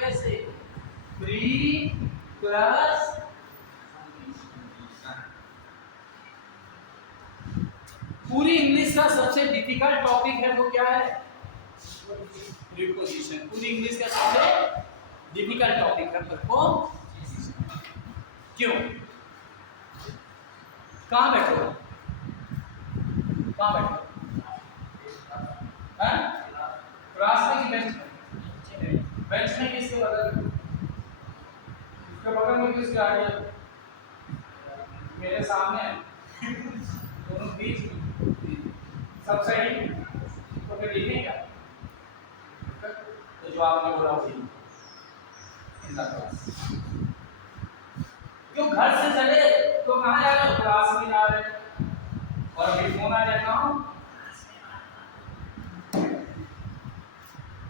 कैसे, pre plus पूरी English का सबसे डिफिकल्ट टॉपिक है वो क्या है, प्रीपोजिशन। पूरी इंग्लिश का सबसे डिफिकल्ट टॉपिक है प्रीपोजिशन। क्यों, कहाँ बैठो, कहाँ बैठो, क्लास में कि बेंच में, बेंच में किसके बगल में, उसके बगल में किसके आगे, मेरे सामने है, दोनों बीच सब सही, तो फिर लिखने क्या, तो जो आपने बोला वही इन द क्लास। क्यों घर से चले तो कहाँ जा रहे हो, क्लास में जा रहे हैं, और अभी फोन आ जाए कहाँ,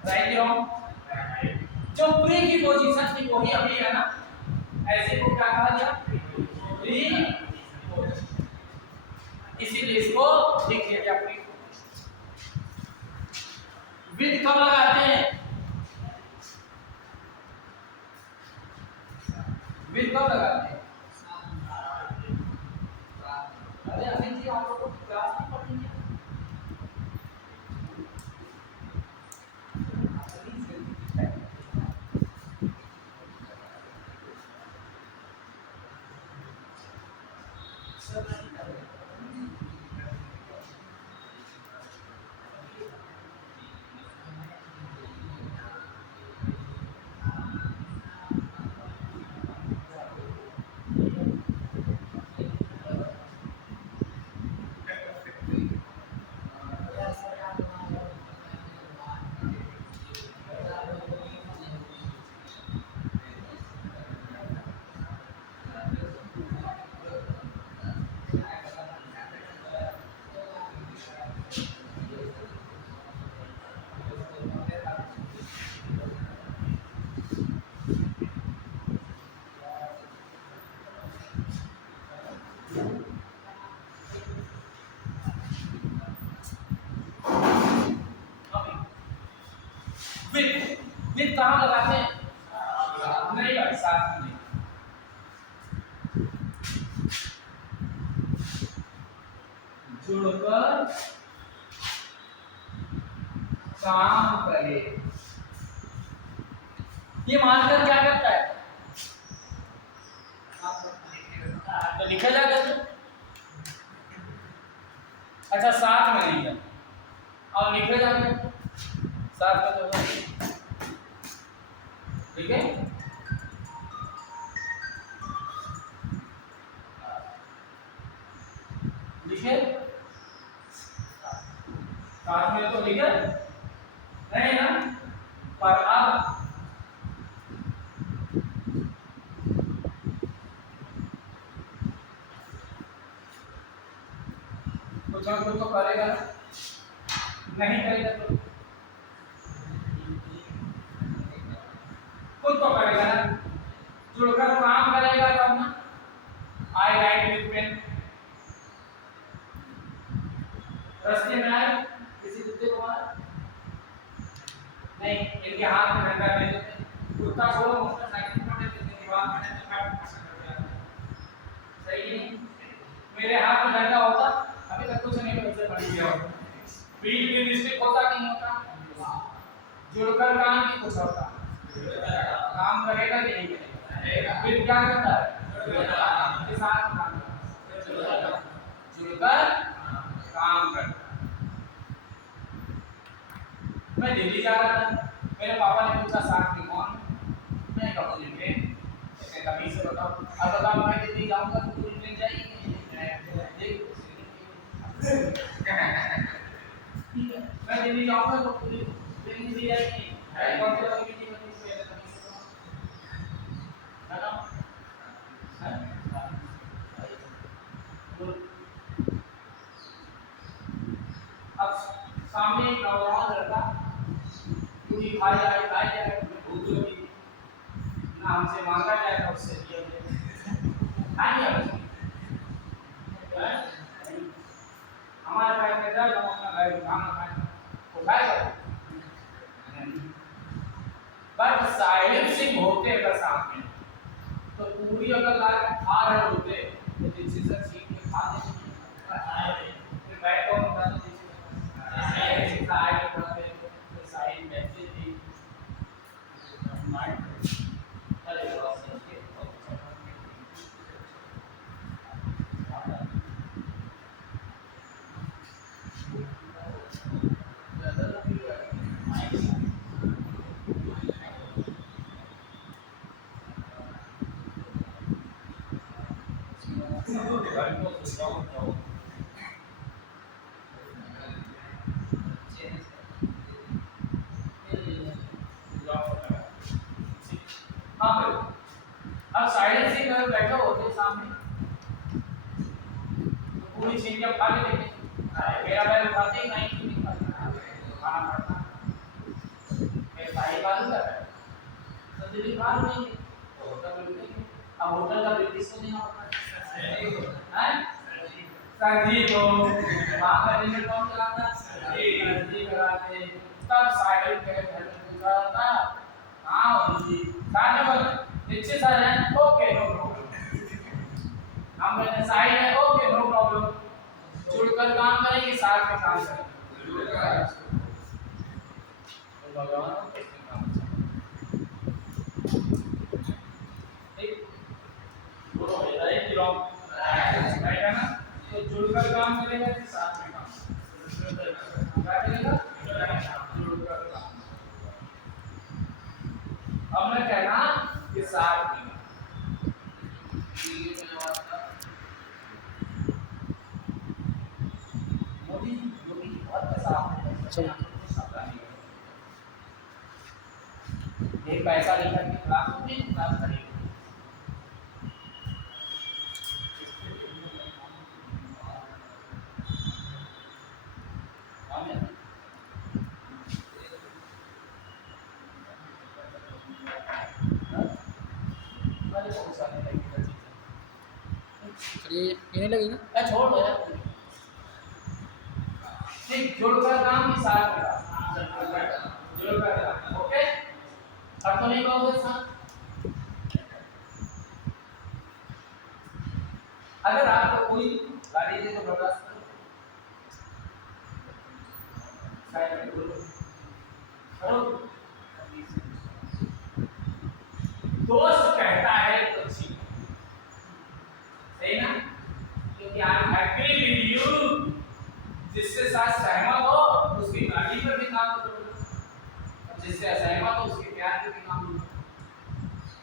राइट या रॉन्ग, जो प्री की पोजीशन थी वही अभी है ना, ऐसे को क्या कहा गया, प्री, इसीलिए इसको लिख दिया गया प्री। विद कब लगाते हैं, विद कब लगाते हैं, अरे अमित जी आप लोग को क्लास में पढ़ेंगे, विद कहाँ लगाते हैं, नहीं भाई साथ में, जुड़कर काम करे, ये मानकर क्या करता है, तो लिखा जाएगा तो अच्छा साथ में नहीं है, और लिखा जाएगा साथ में तो ठीक है, लिखे साथ में तो लिखे नहीं ना, पर अब कुछ ना कुछ तो करेगा ना, नहीं करेगा तो खुद तो करेगा ना, जुड़कर काम करेगा तब ना, आई राइट विद पेन, रास्ते में आए किसी कुत्ते को मारा नहीं, इनके हाथ में डंडा ले देते, कुत्ता छोड़ो मोटरसाइकिल पर देते, दीवार पर देते, काट पसंद कर जाता, सही नहीं, मेरे हाथ में डंडा होता अभी तक कुछ नहीं बच्चे बन गया होता, पीठ में डिस्ट्रिक्ट होता कि नहीं होता, जुड़कर काम की कुछ होता, काम करेगा कि नहीं करेगा, फिर क्या करता है, के साथ काम करता है, जुड़कर काम करता। मैं दिल्ली जा रहा था, मेरे पापा ने पूछा साथ में कौन, मैं कहा मुझे ट्रेन, मैं कभी से बताओ, अब बताओ मैं दिल्ली जाऊंगा तो पूरी ट्रेन जाएगी, मैं दिल्ली जाऊंगा तो पूरी ट्रेन मिल जाएगी, कौन सी वाली मीटिंग होती है पहले कभी से बताओ, अब सामने एक नौजवान लड़का पूरी खाई जाए भूत होगी ना, हमसे मांगा जाए तो उससे खाएंगे हमारे पैर में दर्द, हम अपना घर खाना खाएं वो खाएगा, बट साइड होते अगर सामने तो पूरी अगर लाइन खा रहे होते तो डिसीजन सीट में खा देते फिर बैक कौन होता तो डिसीजन साइड होते तो साइड मैसेज थी माइंड अरे लॉस के अब साइलेंस से अगर बैठा होते सामने तो पूरी चीज क्या खा के देखे मेरा बैल उठाते ही नहीं क्यों नहीं खाता खाना पड़ता मैं साई बात कर रहा है तो दिल्ली बाहर नहीं होटल बिल्कुल अब होटल का बिल किसको देना होता है हैं संजीव को वहां का लिमिट कौन चलाता संजीव कराते तब साइड पे घर में पूछा था हां जी साथ में नीचे साइड है ओके नो प्रॉब्लम हम मैंने साइड है ओके नो प्रॉब्लम जुड़कर काम करेंगे साथ में काम करेंगे तो भगवान कैसे काम ठीक बोलो राइट की रॉन्ग राइट है ना तो जुड़कर काम करेगा कि साथ में काम क्या करेगा जुड़कर काम अब मैं कहना कि साथ में मोदी योगी बहुत पैसा एक पैसा लेकर के क्लास में क्लास करेंगे ये नहीं लगेगा छोड़ दो यार ठीक जुड़कर काम के साथ जुड़कर काम ओके अब तो नहीं कहोगे साथ अगर आपको कोई गाली दे तो बर्दाश्त करो साइड में बोलो करो दोस्त कहता है तो ठीक सही ना क्योंकि I am agree with you जिससे साथ सहमत हो उसकी गाली पर भी काम करो जिससे असहमत हो उसके प्यार पे भी काम करो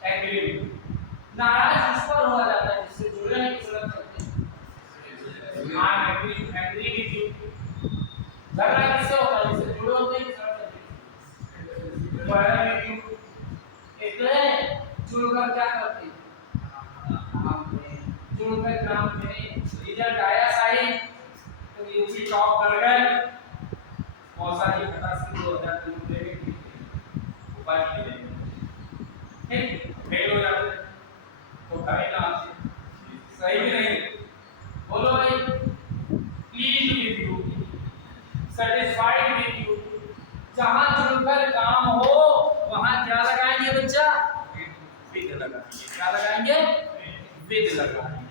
एग्री नाराज इस पर हो जाता है जिससे जुड़ने की जरूरत पड़ती है I am agree with you झगड़ा किससे होता है जिससे जुड़े होते हैं की जरूरत पड़ती है इतने जुड़कर क्या करते हैं जुड़कर काम करें रिजल्ट आया सही तो यूपी टॉप कर गए मौसा जी 2003 में उपाय मिले ठीक फेल हो जाते तो कहीं ना सही भी नहीं बोलो भाई please with you satisfied with you जहां जुड़कर काम हो वहां क्या लगाएंगे बच्चा विद लगाएंगे क्या लगाएंगे विद लगाएंगे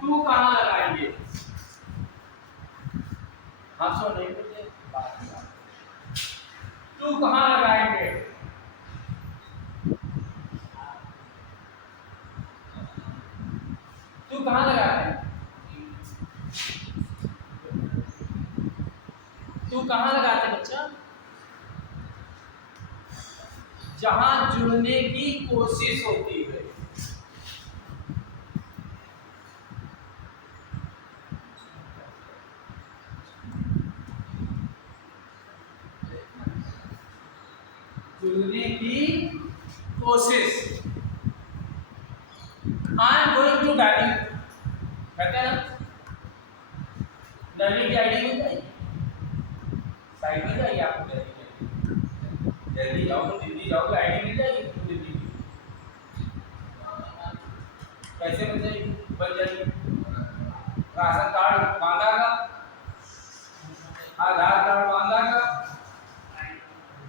तू कहां लगाएंगे हम सो नहीं बोलते तू कहां लगाएंगे तू कहां लगाते तू कहां लगाते बच्चा जहां जुड़ने की कोशिश होती है जुड़ने की कोशिश I am going to Delhi कहते हैं दिल्ली की आईडी मिल जाएगी साइड में जाइए आपको दिल्ली जाओ तो दिल्ली जाओगे आईडी मिल जाएगी दिल्ली की कैसे मिल जाएगी बन जाएगी राशन कार्ड बांधा का आधार कार्ड बांधा का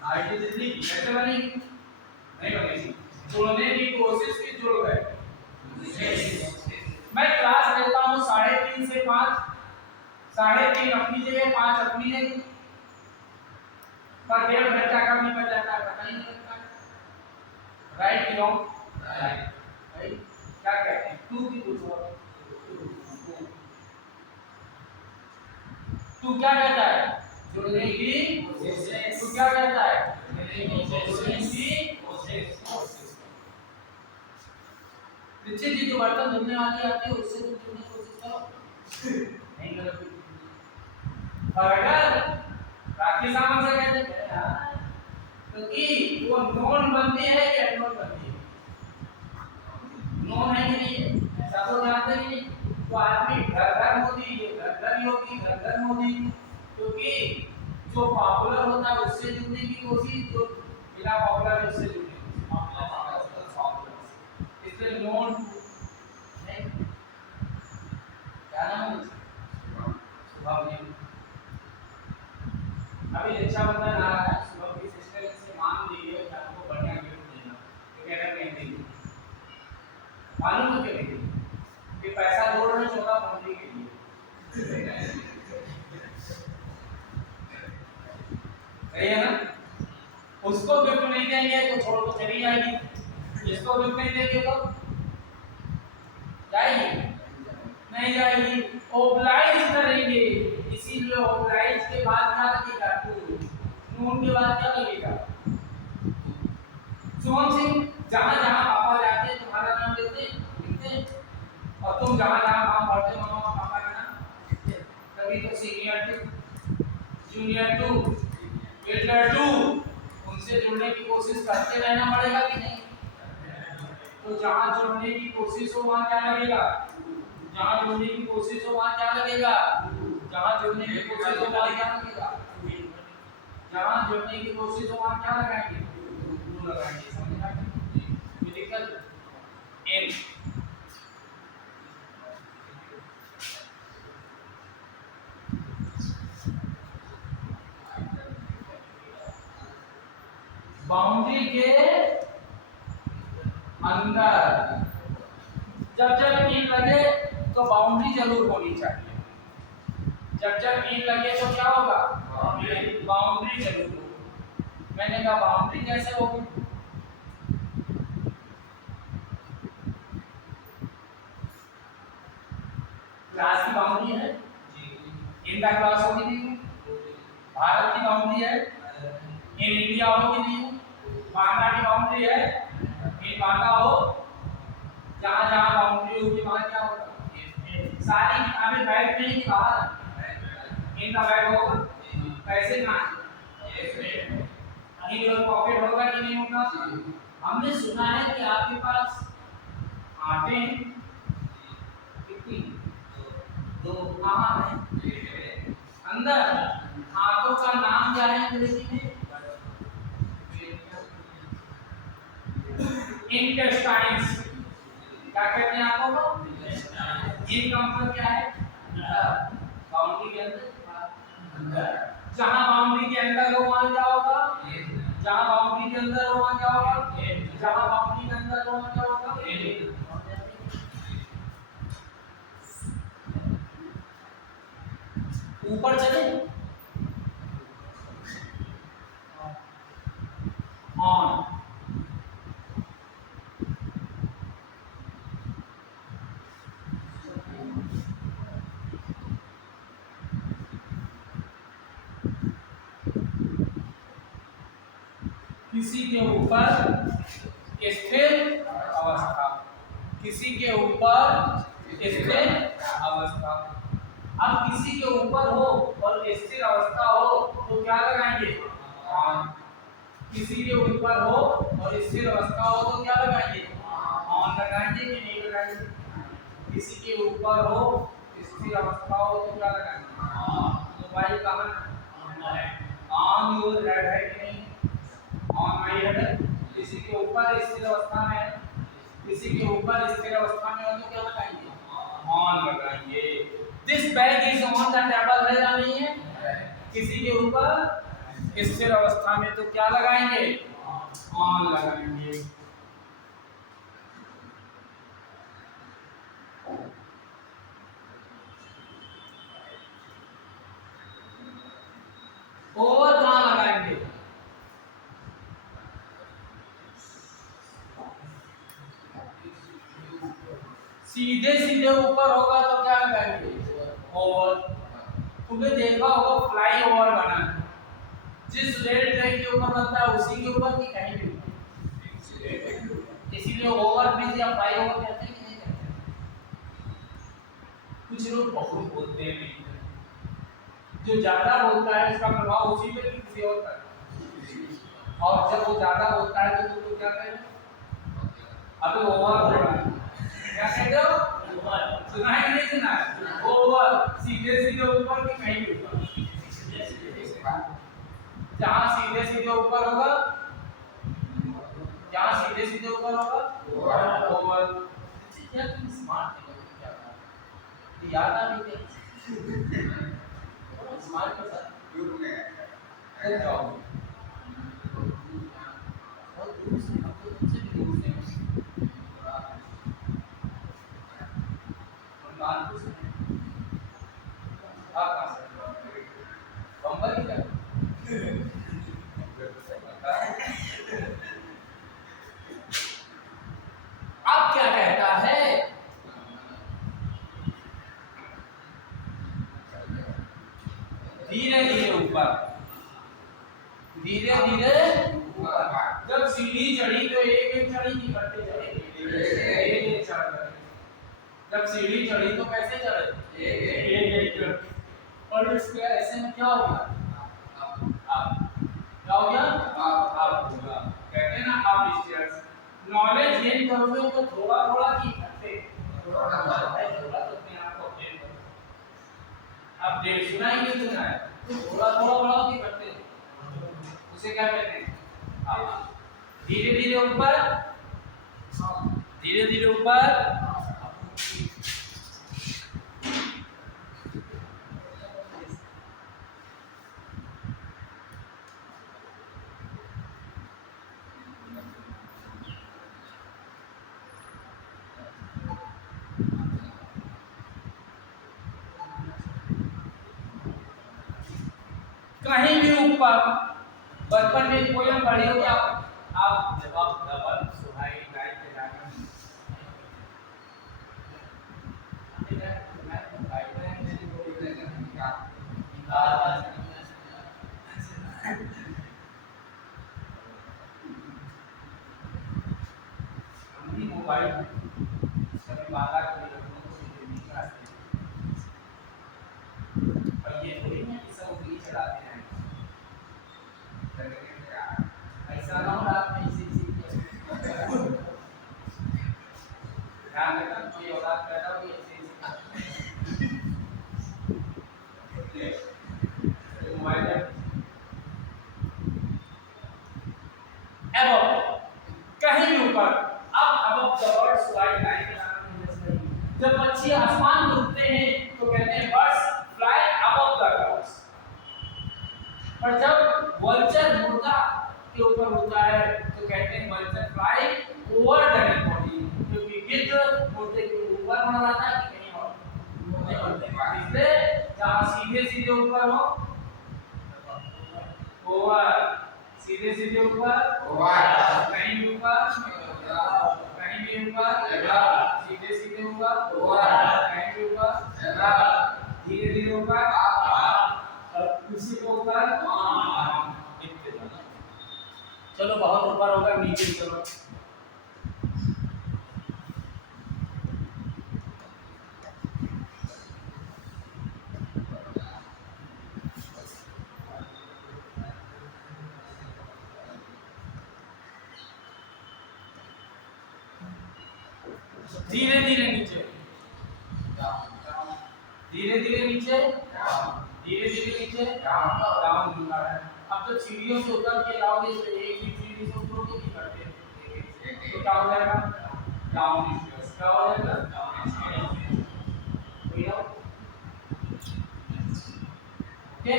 आईडी दिल्ली की कैसे बनेगी नहीं बनेगी। जुड़ने की कोशिश की जुड़ गए। मैं क्लास लेता हूँ 3:30 से 5, 3:30 अपनी जगह, 5 अपनी जगह, पर 1.5 घंटा कब निकल जाता है पता ही नहीं लगता। राइट कि रॉन्ग? राइट। क्या कहते हैं? तू की पूछो। तू क्या कहता है? जुड़ने की कोशिश। तू क्या कहता है? जुड़ने की कोशिश। निश्चित जी जो बर्तन धुलने वाली आती है उससे तुम जुड़ने की कोशिश करो। नहीं करोगे। और अगर राखी सामान से कहते हैं तो कि वो नॉन बनती है कि एनोन बनती है? नॉन है कि नहीं? ऐसा तो जानते ही नहीं। तो आदमी घर घर मोदी, ये घर घर योगी, घर घर मोदी, क्योंकि जो पॉपुलर होता है उससे जुड़ने की कोशिश, जो बिना पॉपुलर है उससे जुड़ने की कोशिश। इसलिए नॉन नहीं। क्या नाम है? स्वभाव नहीं। अभी रक्षाबंधन आ रहा है, सुबह की सिस्टर से मांग लीजिए कि आपको बढ़िया गिफ्ट देना, तो क्या करते हैं? मालूम है क्या? कि पैसा जोड़ रहे 14 फरवरी के लिए। सही है ना? उसको गिफ्ट नहीं देंगे तो छोड़ तो चली जाएगी। इसको गिफ्ट नहीं देंगे तो जाएगी? नहीं जाएगी। ओब्लाइज करेंगे। इसीलिए ओब्लाइज के बाद क्या लगेगा? टू। नून के बाद क्या लगेगा? सुमन सिंह, जहां जहां पापा जाते हैं तुम्हारा नाम लेते लिखते, और तुम जहां जहां नाम पढ़ते मम्मा पापा का नाम, तभी तो senior to, junior to, elder to, उनसे जुड़ने की कोशिश करते रहना पड़ेगा कि नहीं? तो जहां जुड़ने की कोशिश हो वहां क्या लगेगा? जहां जुड़ने की कोशिश हो वहां क्या लगेगा? जहां जुड़ने की कोशिश हो वहां क्या लगेगा? जहां जुड़ने की कोशिश हो वहां क्या लगाएंगे? टू लगाएंगे। समझ में? Medical M. बाउंड्री के अंदर जब जब ईंट लगे तो बाउंड्री जरूर होनी चाहिए। जब जब ईंट लगे तो क्या होगा? बाउंड्री जरूर होगी। मैंने कहा बाउंड्री कैसे होगी? क्लास की बाउंड्री है, इंडिया क्लास होगी नहीं? भारत की बाउंड्री है, इन इंडिया होगी नहीं? बांग्ला की बाउंड्री है, इन बांग्ला हो। जहां जहां बाउंड्री होगी वहां क्या होगा? सारी किताबें बैग में ही बाहर, इनका बैग होगा। कैसे कहाँ? कहीं भी पॉकेट होगा कि नहीं होगा? हमने सुना है कि आपके पास आटे कितनी? 2। कहाँ है? अंदर। आंतों का नाम क्या है अंग्रेजी में? इंटेस्टाइन्स। क्या कहते हैं आंतों को? इनका मतलब क्या है? बाउंड्री के अंदर। जहां बाउंड्री के अंदर हो वहां क्या होगा? जहां बाउंड्री के अंदर हो वहां क्या होगा? जहां बाउंड्री के अंदर हो वहां क्या होगा? ऊपर चले ऑन। किसी के ऊपर स्थिर अवस्था, किसी के ऊपर स्थिर अवस्था। अब किसी के ऊपर हो और स्थिर अवस्था हो तो क्या लगाएंगे? ऑन। किसी के ऊपर हो और स्थिर अवस्था हो तो क्या लगाएंगे? ऑन लगाएंगे कि नहीं लगाएंगे? किसी के ऊपर हो स्थिर अवस्था हो तो क्या लगाएंगे? ऑन। मोबाइल कहाँ है? ऑन यूज हेड है कि नहीं? On my head. किसी के ऊपर स्थिर अवस्था में, किसी के ऊपर स्थिर अवस्था में हो तो क्या लगाएंगे? ऑन लगाएंगे। This bag is on the table है या नहीं है? किसी के ऊपर स्थिर अवस्था में तो क्या लगाएंगे? ऑन लगाएंगे। ओवर कहाँ लगाएंगे? सीधे सीधे ऊपर होगा तो क्या लगाएंगे? ओवर। तुमने देखा होगा फ्लाई ओवर बना है, जिस रेल ट्रैक के ऊपर बनता है उसी के ऊपर की कहीं भी, इसीलिए ओवर ब्रिज या फ्लाई ओवर कहते हैं कि नहीं कहते? कुछ लोग बहुत बोलते हैं, जो ज्यादा बोलता है उसका प्रभाव उसी पे किसी और पर, और जब वो ज्यादा बोलता है तो तुम क्या कहें? अबे ओवर हो रहा है, क्या कहते हो? सुना है कि नहीं सुना है? ओवर सीधे सीधे ऊपर की कहीं भी ऊपर, जहां सीधे सीधे ऊपर होगा, जहां सीधे सीधे ऊपर होगा ओवर। क्या तुम स्मार्ट हो क्या? तो याद आ नहीं थे स्मार्ट के साथ दूर में है जाओ और दूर से हम तो तुमसे भी दूर से हम कानपुर से आप कहाँ से? बम्बई क्या? अब क्या कहता है? धीरे धीरे ऊपर, धीरे धीरे ऊपर। जब सीढ़ी चढ़ी तो एक एक चढ़ी नहीं करते चढ़े, एक एक चढ़ गए। जब सीढ़ी चढ़ी तो कैसे चढ़े? एक एक चढ़। और इसके ऐसे में क्या होगा? आप क्या हो गया? आप होगा, कहते हैं ना आप स्टेयर्स। नॉलेज गेन करोगे तो थोड़ा थोड़ा की करते, थोड़ा थोड़ा तो अपने आप को अपडेट करो। आप डेट सुना ही नहीं सुना है, थोड़ा थोड़ा बढ़ाओ की करते, उसे क्या कहते हैं? आप धीरे धीरे ऊपर, धीरे धीरे ऊपर। कहीं भी ऊपर। बचपन में पोयम पढ़ी होगी आप जब आप डबल सुहाई गाय के गाने मोबाइल कभी बाला के लिए और ये थोड़ी ना कि सब उंगली चलाते हैं, ऐसा ना हो रात में इसी ध्यान रखना, कोई औलाद पैदा हुई ऐसे मोबाइल अब कहीं भी ऊपर। अब द बर्ड्स फ्लाई लाइन, जब पक्षी आसमान में उड़ते हैं तो कहते हैं birds fly above the clouds. पर जब वल्चर मुर्गा के ऊपर उड़ता है तो कहते हैं vulture fly over the dead body, क्योंकि गिद्ध मुर्गे के ऊपर बना रहता है कि कहीं और, इसलिए जहां सीधे सीधे ऊपर हो ओवर, सीधे सीधे ऊपर ओवर, कहीं भी ऊपर, कहीं भी ऊपर, सीधे सीधे ऊपर ओवर, कहीं भी ऊपर, धीरे धीरे ऊपर, और उसी को ऊपर लिखते जाना। चलो बहुत ऊपर होगा, नीचे चलो। धीरे धीरे नीचे, धीरे धीरे नीचे, धीरे धीरे नीचे, डाउन होगा है। अब जब सीढ़ियों से उतर के जाओगे तो एक ही सीढ़ी से उतरोगे नहीं करते, तो क्या हो जाएगा? Down stairs. क्या हो जाएगा? Down stairs. ओके,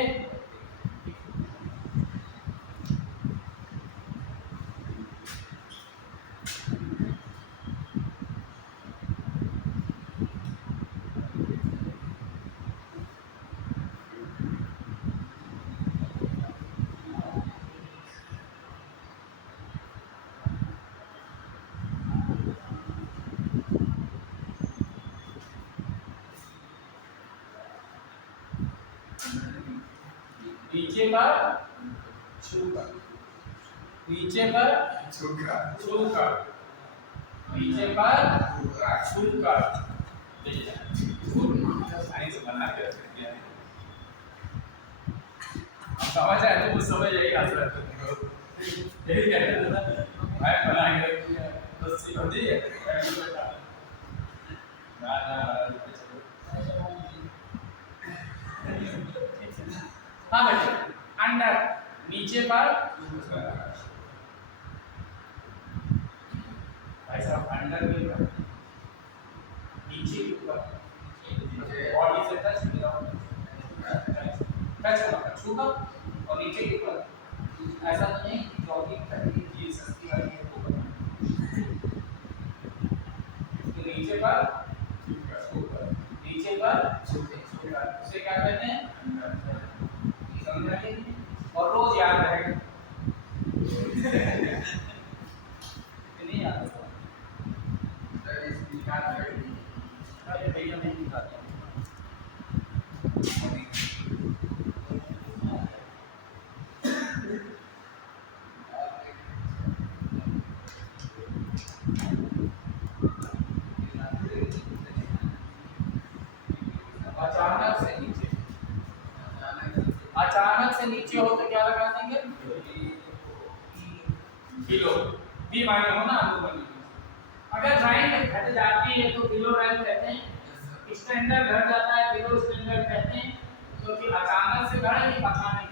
नीचे पर छूकर, नीचे पर छूकर, नीचे पर छूकर, बना के रखेंगे। हम समझ आए तो कुछ समझ यही आता है यही कहते हैं ना भाई बना के रखिए बस समझी है ना हाँ बच्चे अंडर नीचे पर भाई साहब अंडर में नीचे ऊपर बॉडी से टच कराओ टच करो छूना और नीचे के ऊपर ऐसा तो नहीं कि जॉगिंग करनी ये सस्ती वाली है वो तो नीचे पर नीचे पर उसे क्या कहते हैं समझ रहे हैं और रोज याद रहेगा नहीं याद होता अरे भैया नहीं निकालता अचानक से नीचे हो तो क्या लगा देंगे बिलो बी माने हो ना अगर लाइन घट जाती है तो बिलो लाइन कहते हैं स्टैंडर्ड घट जाता है बिलो स्टैंडर्ड कहते हैं क्योंकि अचानक से घटा नहीं पता नहीं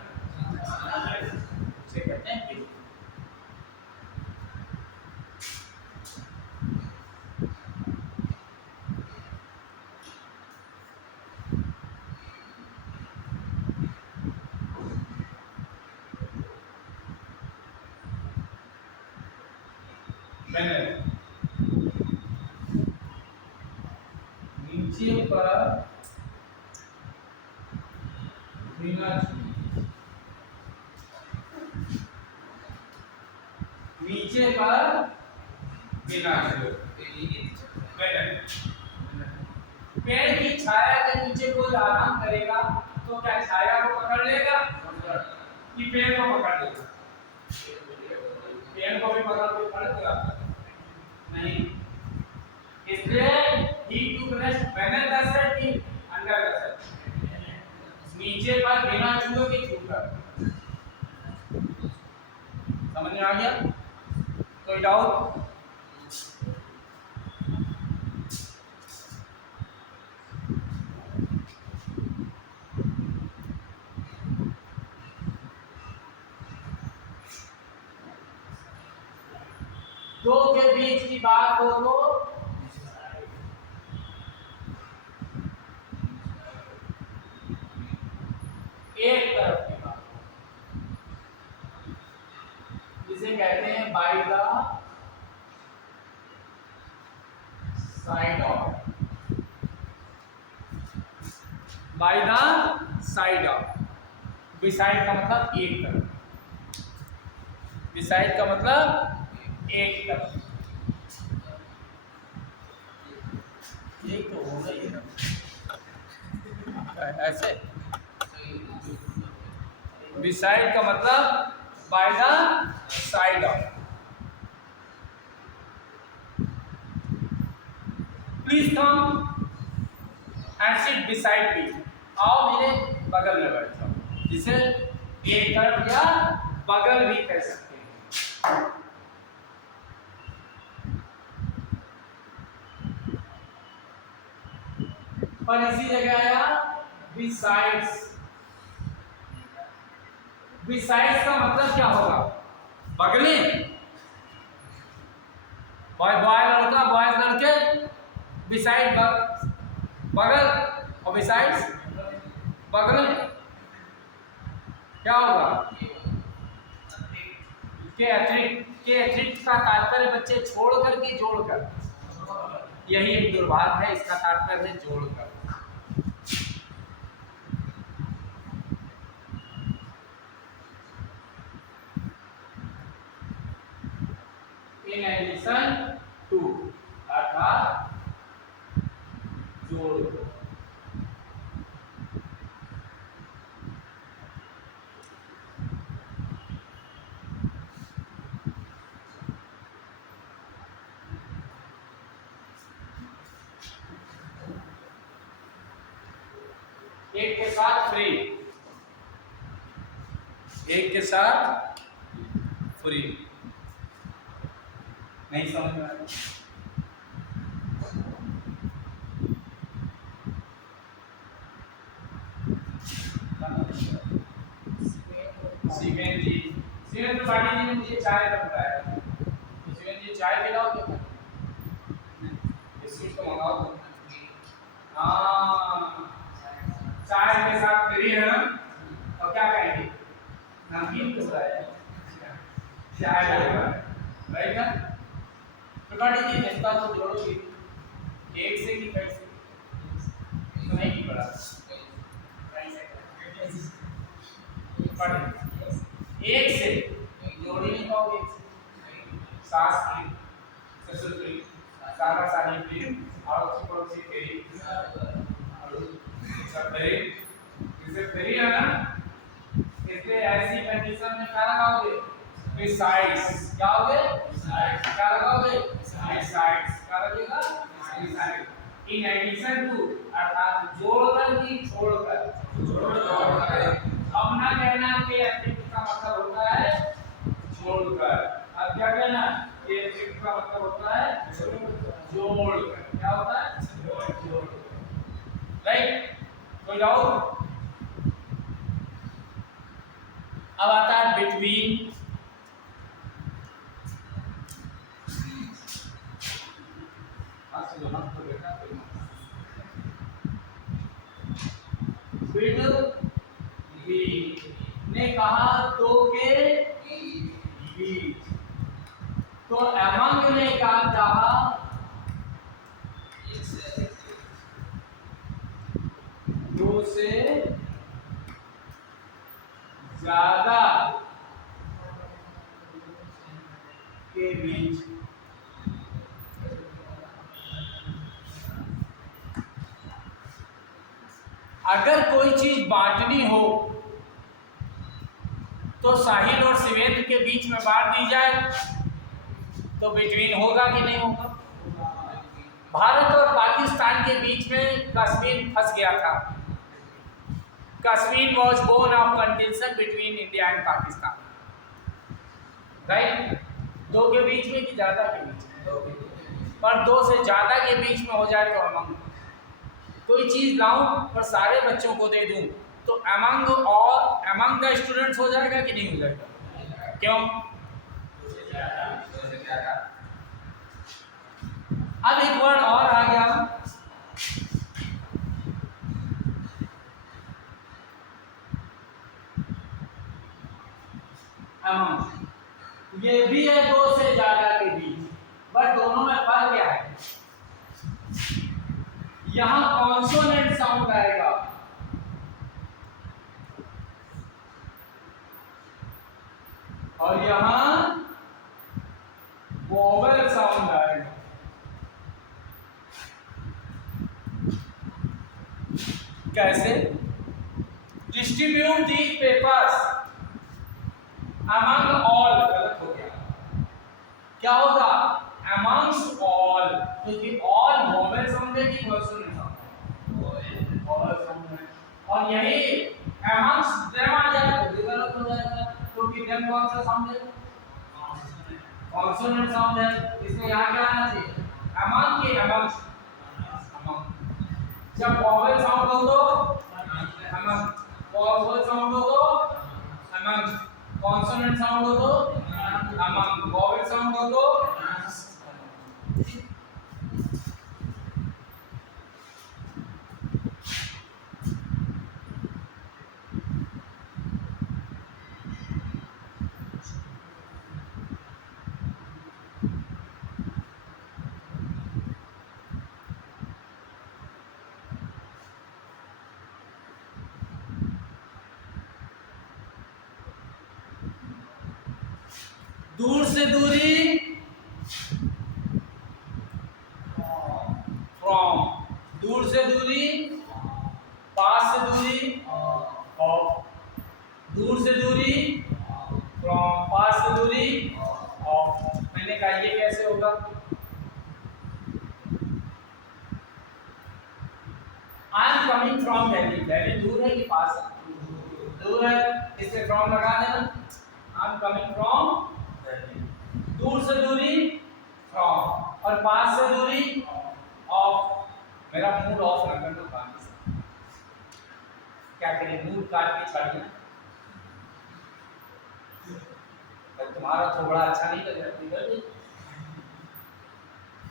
उसे कहते हैं बिलो नीचे पर बिना नीचे पर बिना पेड़ की छाया के नीचे कोई आराम करेगा तो क्या छाया को पकड़ लेगा कि पेड़ को पकड़ लेगा पेड़ को भी पकड़ के पड़ेगा नहीं इसलिए he to rest better the setting under the setting नीचे पर बिना छुए के छूकर समझ में आ गया कोई डाउट दो के बीच की बात हो तो एक तरफ की बात जिसे कहते हैं by the side of by the side of beside का मतलब एक तरफ बिसाइड का मतलब एक तरफ एक तो हो गई ऐसे बिसाइड का मतलब by the side of please come and sit beside me आओ मेरे बगल में बैठ जाओ जिसे एक तरफ या बगल भी कह सकते हैं और इसी जगह आया बिसाइड्स बिसाइड्स का मतलब क्या होगा बगले बॉय बॉय लड़का बॉयज लड़के बिसाइड बगल और बिसाइड्स बगल क्या होगा के अतिरिक्त का तात्पर्य बच्चे छोड़कर कि जोड़कर यही एक दुर्भाग्य है इसका तात्पर्य है जोड़कर in addition to अर्थात जोड़ साथ फ्री, एक के साथ फ्री। नहीं समझ में आया? शिवेन जी, शिवेन त्रिपाठी जी ने मुझे चाय का बताया। शिवेन जी चाय पिलाओगे? बिस्किट तो मंगाओ। हाँ, चाय के साथ फ्री है ना? और क्या कहेंगे? नमकीन तो है, चाय लगेगा, राइट ना? त्रिपाठी जी जनता को जोड़ोगे एक से कि कई से? तो नहीं की बड़ा एक से जोड़ी नहीं पाओगे। सास फ्री, ससुर फ्री, साला साली फ्री, और पड़ोसी फ्री, सब फ्री, इसे फ्री है ना? इसलिए ऐसी कंडीशन में क्या लगाओगे? बिसाइड्स। क्या होगे? क्या लगाओगे? बिसाइड्स। क्या लगेगा? बिसाइड्स। इन एडिशन टू, अर्थात जोड़कर की छोड़कर। अब ना कहना कि अतिरिक्त का मतलब होता है छोड़कर। अब क्या कहना? कि अतिरिक्त का मतलब होता है जोड़कर। क्या होता है? जोड़कर। राइट? कोई डाउट? अब आता है बिटवीन। ने कहा दो के बीच, तो अमंग ने कहा दो से ज्यादा के बीच। अगर कोई चीज बांटनी हो तो साहिल और शिवेंद्र के बीच में बांट दी जाए तो बिटवीन होगा कि नहीं होगा? भारत और पाकिस्तान के बीच में कश्मीर फंस गया था। Kashmir was born of contention between India and Pakistan, right? दो के बीच में कि ज्यादा के बीच में? पर दो से ज्यादा के बीच में हो जाए तो अमंग। कोई चीज लाऊं और सारे बच्चों को दे दूं तो अमंग और अमंग द स्टूडेंट्स हो जाएगा कि नहीं हो जाएगा? क्यों? अब एक वर्ड और आ गया, अमंग। ये भी है दो से ज्यादा के बीच, बट दोनों में फर्क क्या है? यहां कॉन्सोनेंट साउंड आएगा और यहां वोवेल साउंड आएगा। कैसे? Distribute these papers among all. गलत हो गया, क्या होगा? अमंग्स ऑल, क्योंकि ऑल वोवेल साउंड है कि कॉन्सोनेंट साउंड? वोवेल साउंड है। और यही अमंग्स देम आ जाए तो भी गलत हो जाएगा, क्योंकि देम कौन सा साउंड है? कॉन्सोनेंट साउंड है। इसमें यहां क्या आना चाहिए? अमंग के अमंग्स। अमंग जब वोवेल साउंड हो तो अमंग, वोवेल साउंड हो तो अमंग, कॉन्सोनेंट साउंड हो तो अमंग, वोवेल साउंड हो तो दूर से दूरी, फ्रॉम, दूर से दूरी, पास से दूरी, ऑफ, दूर से दूरी, फ्रॉम, पास से दूरी, ऑफ। मैंने कहा ये कैसे होगा? I am coming from Delhi, Delhi दूर है कि पास है? दूर है, इससे फ्रॉम लगा देना। I am coming from Delhi, दूर से दूरी फ्रॉम, और पास से दूरी ऑफ। मेरा मूड ऑफ रखना तो काम से क्या करें, मूड काट के छोड़िए ना, तुम्हारा तो बड़ा अच्छा नहीं लग रहा है,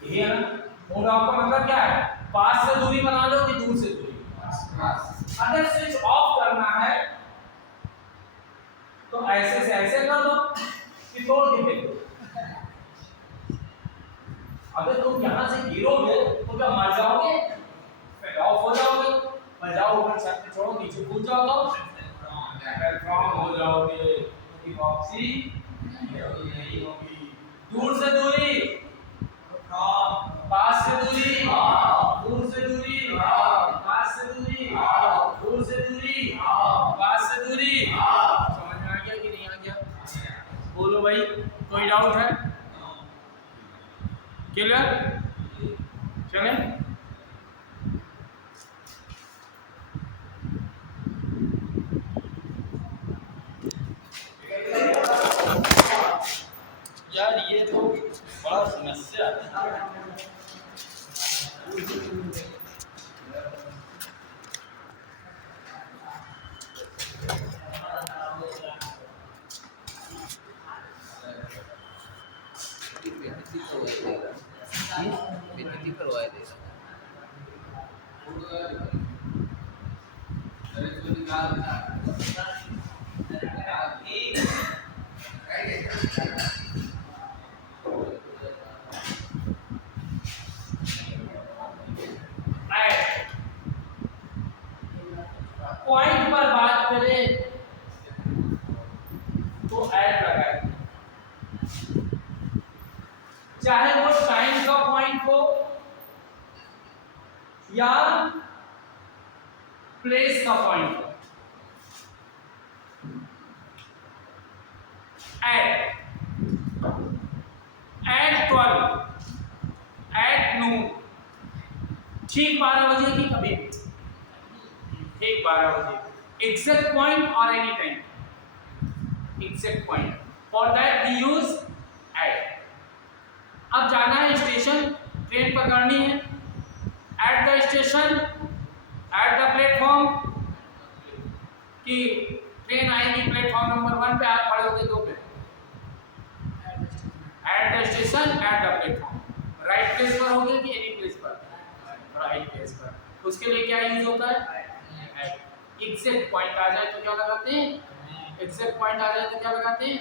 यही है ना। मूड ऑफ का मतलब क्या है? पास से दूरी बना लो कि दूर से दूरी। अगर स्विच ऑफ करना है तो ऐसे से ऐसे कर दो कि तोड़ के फेंक दो। अगर तुम यहां से गिरोगे तो क्या मर जाओगे? फिर ऑफ हो जाओगे, मर जाओ, ऊपर छत पे छोड़ो, नीचे कूद जाओ तो फ्रॉम हो जाओगे, क्योंकि वापसी नहीं होगी। दूर से दूरी फ्रॉम, पास से दूरी दूर से दूरी, पास से दूरी दूर से दूरी, पास से दूरी। समझ में आ गया कि नहीं आ गया? बोलो भाई, कोई डाउट है? क्लियर? चले यार, ये तो बड़ा समस्या है। बेइज्जती करवाए दे पॉइंट पर बात करें तो ऐड लगाए, चाहे वो टाइम का पॉइंट हो या प्लेस का पॉइंट हो। एट 12, एट नून, ठीक 12 बजे की कभी, ठीक 12 बजे, एग्जैक्ट पॉइंट और any time, exact point. For that we use at. अब जाना है स्टेशन, ट्रेन पकड़नी है, at the station, at the platform, कि ट्रेन आएगी प्लेटफॉर्म नंबर 1 पे, आप खड़े होगे 2 पे, at the station, at the platform. Right place पर होगे कि एनी प्लेस पर? राइट प्लेस पर। उसके लिए क्या यूज होता है? एग्जैक्ट पॉइंट आ जाए तो क्या लगाते हैं? एग्जैक्ट पॉइंट आ जाए तो क्या लगाते हैं?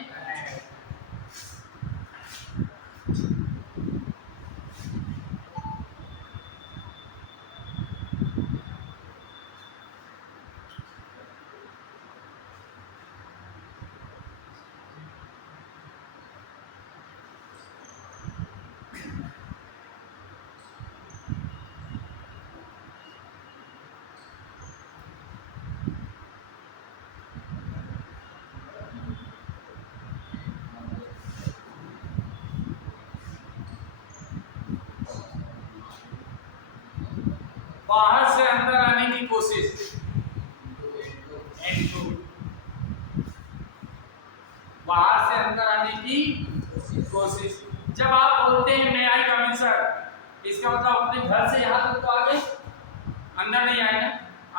बाहर से अंदर आने की कोशिश, बाहर से अंदर आने की कोशिश। जब आप बोलते हैं मैं आई कम इन सर, इसका मतलब अपने घर से यहाँ तक तो आ गए, अंदर नहीं आए ना।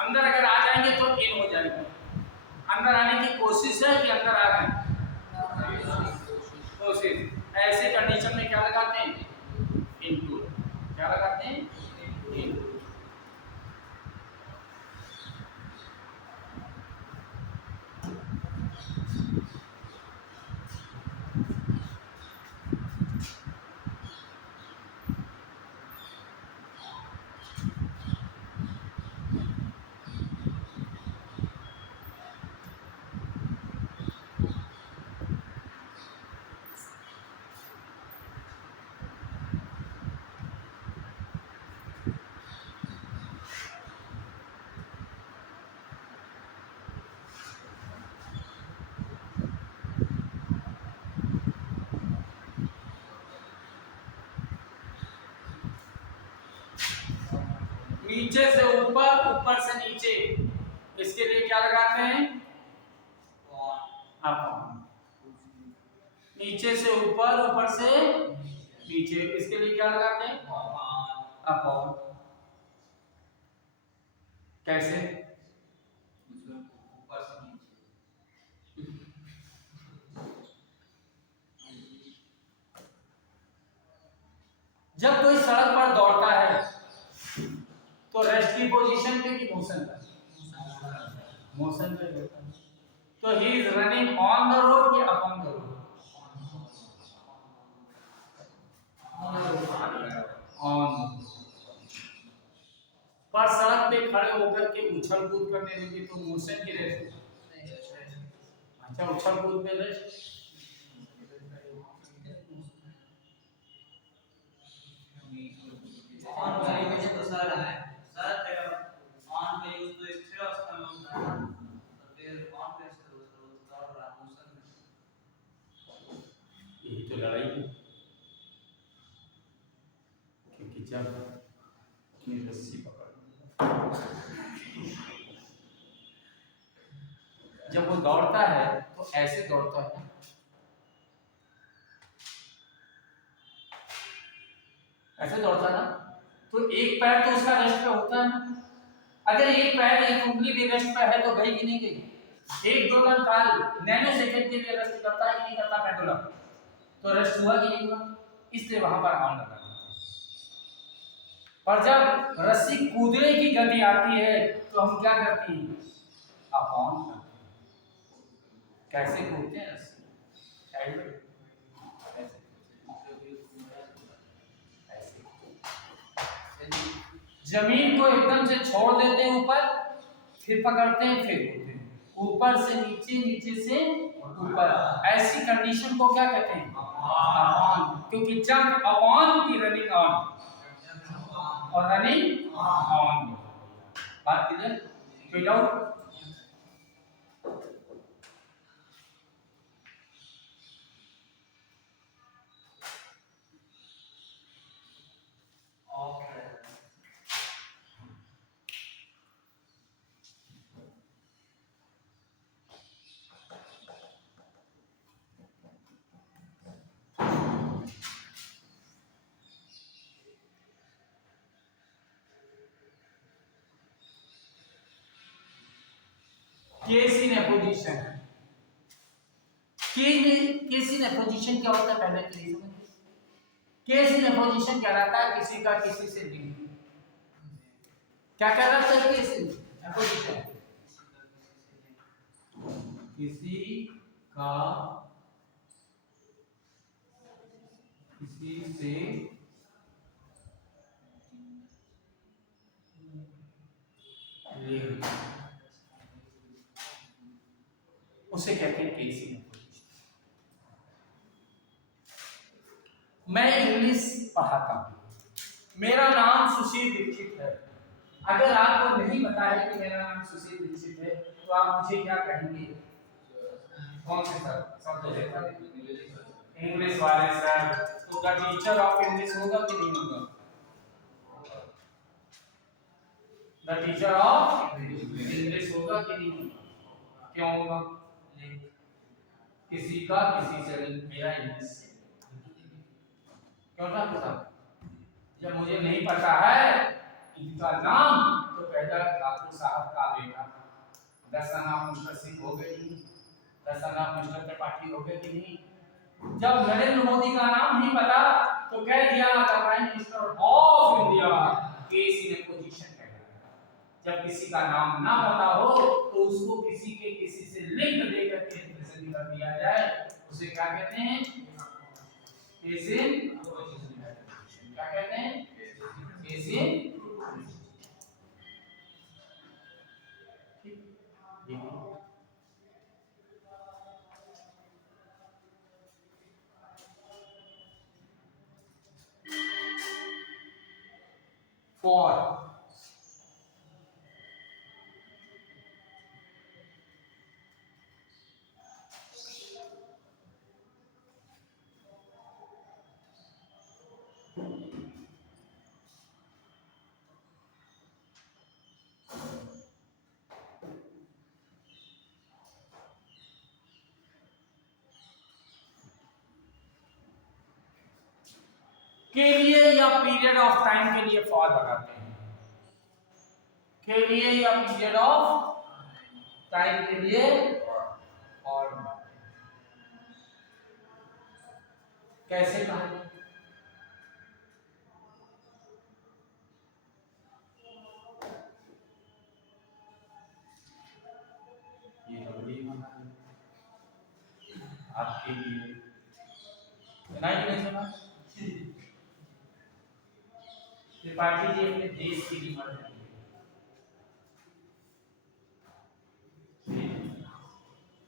अंदर अगर आ जाएंगे तो इन हो जाएंगे। अंदर आने की कोशिश है कि अंदर आ गए, कोशिश। ऐसे कंडीशन में क्या लगाते हैं? इनटू। क्या लगाते हैं? इनटू। नीचे से ऊपर, ऊपर से नीचे, इसके लिए क्या लगाते हैं? अपॉन। नीचे से ऊपर, ऊपर से नीचे, इसके लिए क्या लगाते हैं? अपॉन। कैसे? ऊपर से नीचे। जब कोई सड़क पर दौड़ता है तो रेस्ट की पोजीशन पे कि मोशन पे? मोशन पे होता है। तो he is running on the road या अपॉन द रोड? ऑन। पर सड़क पे खड़े होकर के उछल कूद करने लगे तो मोशन की रेस्ट? अच्छा, उछल कूद पे रेस्ट। ऑन वाली में तो सर है सर ऑन पे यूज तो स्थिर अवस्था में होता है तो फिर ऑन पे स्थिर होता है और मोशन में यही तो लड़ाई है, क्योंकि जब अपनी रस्सी पकड़, जब वो दौड़ता है तो ऐसे दौड़ता है, ऐसे दौड़ता है ना, तो एक पैर तो उसका रेस्ट पे होता है ना। अगर एक पैर, एक उंगली भी रेस्ट पे है तो गई कि नहीं गई? एक दोलन काल नैनो सेकंड के लिए रेस्ट करता है कि नहीं करता पेंडुलम? तो रेस्ट हुआ कि नहीं हुआ? इसलिए वहां पर ऑन लगा। और जब रस्सी कूदने की गति आती है तो हम क्या करते हैं? अपॉन करते हैं। कैसे कूदते हैं रस्सी? साइड में ऐसे, जमीन को एकदम से छोड़ देते हैं ऊपर, फिर पकड़ते हैं, फिर कूदते हैं, ऊपर से नीचे, नीचे से ऊपर। ऐसी कंडीशन को क्या कहते हैं? अपॉन। क्योंकि जंप अपॉन की रनिंग ऑन और रनिंग ऑन। बात क्लियर? कोई doubt? Case in apposition. Case in apposition क्या होता है पहले तो ये समझिए। केस इन एपोजिशन कहलाता है किसी का किसी से लिंक। क्या कहलाता है केस इन एपोजिशन? किसी का किसी से लिंक, उसे कहते हैं केस इन एपोजिशन। मैं इंग्लिश पढ़ाता हूं, मेरा नाम सुशील दीक्षित है। अगर आपको नहीं पता है कि मेरा नाम सुशील दीक्षित है तो आप मुझे क्या कहेंगे? कौन से सर? सब इंग्लिश वाले सर। तो द टीचर ऑफ इंग्लिश होगा कि नहीं होगा? द टीचर ऑफ इंग्लिश होगा कि नहीं होगा? क्यों होगा? किसी का किसी से मेरा इंग्लिश क्यों था पता? जब मुझे नहीं पता है इनका नाम तो कहता ठाकुर साहब का बेटा। 10 नाम मिस्टर सिंह हो गए नहीं? 10 नाम मिस्टर त्रिपाठी हो गए कि नहीं? जब नरेंद्र मोदी का नाम नहीं पता तो कह दिया the prime minister of India. Case in position कहलाता है। जब किसी का नाम ना पता हो तो उसको किसी के किसी से लिंक देकर के रिप्रेजेंट कर दिया जाए, उसे क्या कहते हैं? Case in position. क्या कहते हैं? Case in. फॉर के लिए या पीरियड ऑफ टाइम के लिए फॉर लगाते हैं, के लिए या पीरियड ऑफ टाइम के लिए फॉर लगाते हैं। कैसे कहा? ये आपके लिए नहीं सुना? त्रिपाठी जी अपने देश के लिए मर जाएंगे।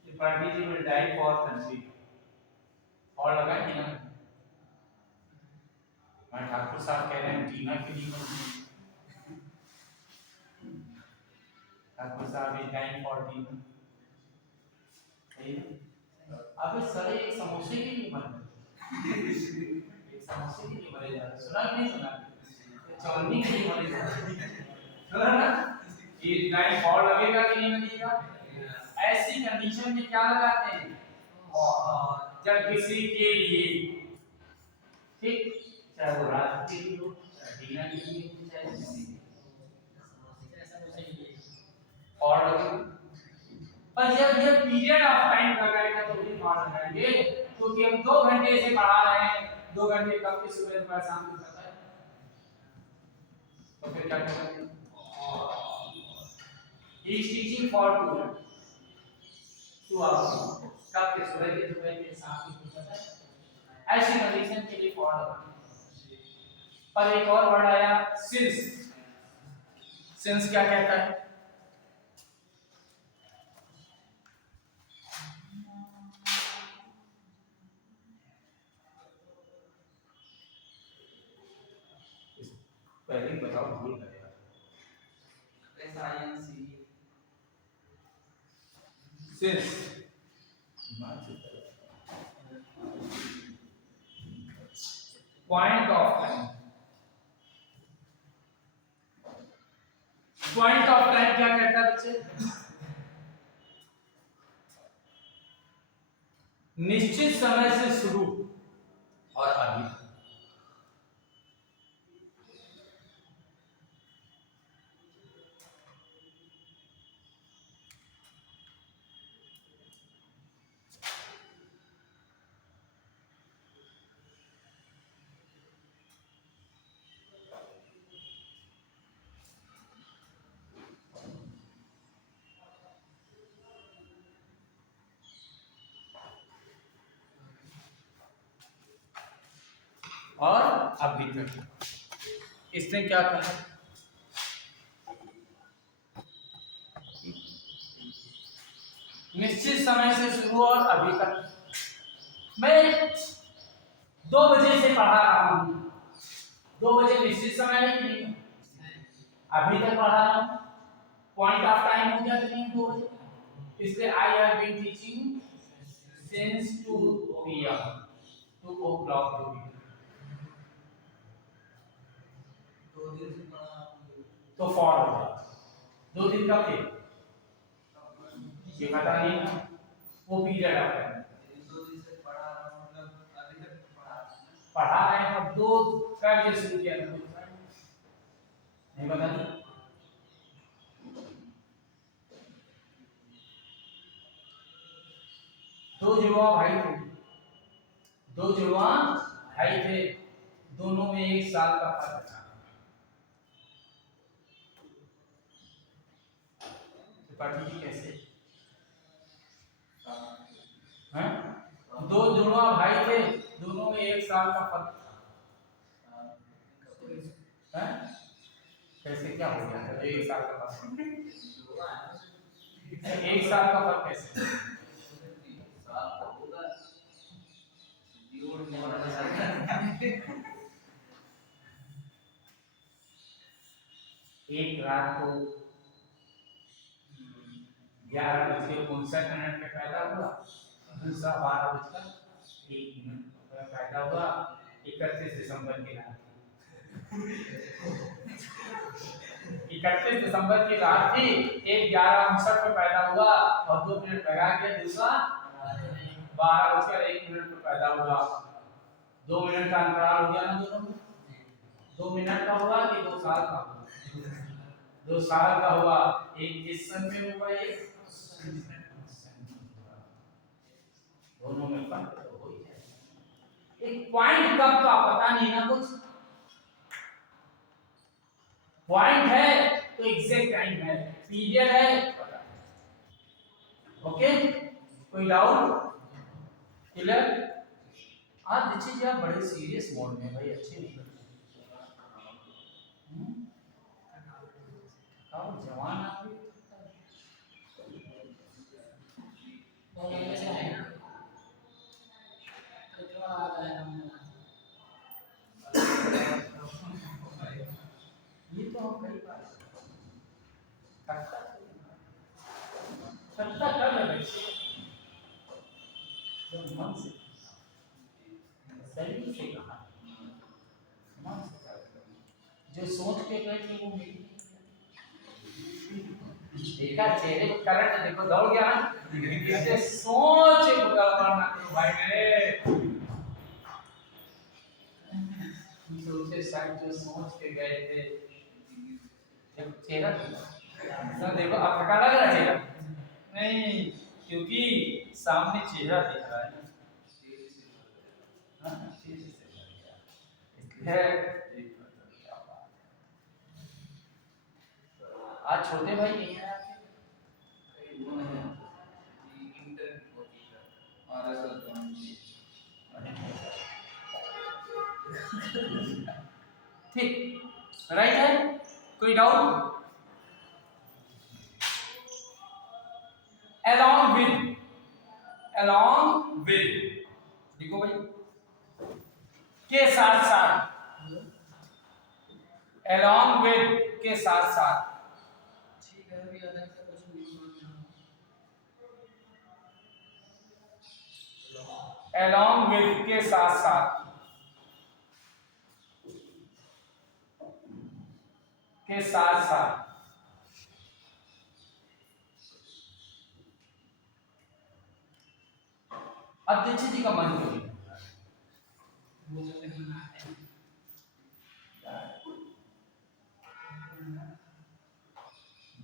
Tripathi ji will die for country. और लगा कि ना मैं ठाकुर साहब कह रहे हैं टीना के लिए मर जाएंगे। ठाकुर साहब इज डाइंग फॉर टीना। अब इस सारे एक समोसे के लिए मर गए। एक समोसे के लिए मरे जा रहे। सुना कि नहीं सुना? चौंधी के लिए मरे जा रहे। सुना ना? ये डाइंग फॉर लगेगा कि नहीं लगेगा? ऐसी कंडीशन में क्या लगाते हैं? और जब किसी के लिए, ठीक, चाहे वो रात के लिए हो, चाहे टीना के लिए हो, चाहे किसी के लिए, और लगेगा। पर जब ये पीरियड ऑफ टाइम लगाएगा तो भी फॉर लगाएंगे, क्योंकि हम 2 घंटे से पढ़ा रहे हैं, 2 घंटे कब के सुबह दोपहर शाम को पता है, तो फिर क्या करेंगे? He is teaching for 2 hours, कब के सुबह के दोपहर के शाम को पता है। ऐसी कंडीशन के लिए फॉर लगाएंगे। पर एक और वर्ड आया सिंस। सिंस क्या कहता है? पहले बताओ, भूल गए। Since point of time. Point of time क्या कहता है बच्चे? निश्चित समय से शुरू और अभी। और अभी तक इसने क्या कहा? निश्चित समय से शुरू और अभी तक। मैं 2 बजे से पढ़ा रहा हूं, 2 बजे निश्चित समय है कि नहीं? अभी तक पढ़ा रहा हूं, पॉइंट ऑफ टाइम हो गया कि नहीं? 2 बजे। इसलिए I have been teaching since 2 PM, 2 o'clock to be। तो फॉर हो जाएगा। 2 दिन कब थे ये पता नहीं, वो पीरियड ऑफ टाइम। 2 दिन से पढ़ा मतलब अभी तक पढ़ा रहे हैं, अब 2 कब से शुरू किया था नहीं पता नहीं। 2 जुड़वा भाई थे, 2 जुड़वा भाई थे, दोनों में 1 साल का फर्क था। त्रिपाठी जी कैसे हैं? 2 जुड़वा भाई थे, दोनों में 1 साल का फर्क था। हैं? कैसे क्या हो गया? 1 साल का फर्क, 1 साल का फर्क कैसे? एक रात को 11:59 पे पैदा हुआ, दूसरा 12:01 पर पैदा हुआ। 31 दिसंबर की रात, 31 दिसंबर की रात थी, एक 11:59 पे पैदा हुआ और 2 मिनट लगा के दूसरा 12:01 पे पैदा हुआ। 2 मिनट का अंतराल हो गया ना दोनों में। 2 मिनट का हुआ कि 2 साल का हुआ? 2 साल का हुआ। एक किस सन में हुआ, एक दोनों में फर्क तो हो ही जाएगा। एक पॉइंट कब का पता नहीं ना कुछ। पॉइंट है तो एग्जैक्ट टाइम है, पीरियड है पता है। ओके, कोई डाउट? क्लियर? आज दीक्षित जी आप बड़े सीरियस मोड में भाई, अच्छे नहीं लगते। और जवान आदमी बहुत लंबे से आए ना, तो थोड़ा आ गया है हमने। ये तो हम कई बार सत्ता कर रहे जब मन से सही से कहा, मन से जो सोच के गए थे वो मिली। देखा चेहरे को करंट देखो, दौड़ गया ना। इससे सोच को गड़बड़ ना करो भाई मेरे। सोचे शायद जो सोच के गए थे, देखो चेहरा सब देखो, अब थका लग रहा चेहरा नहीं, क्योंकि सामने चेहरा दिख रहा है ना। हाँ, चेहरे से लग गया। इसलिए आज छोटे भाई नहीं है आपके? ठीक, राइट है? कोई डाउट? along with देखो भाई, के साथ साथ, along with के साथ साथ, ठीक है, अभी अलग से कुछ नहीं सोचना। along with के साथ साथ, के साथ साथ अब दीक्षित जी का मन क्यों नहीं होता? मुझे लिखना है।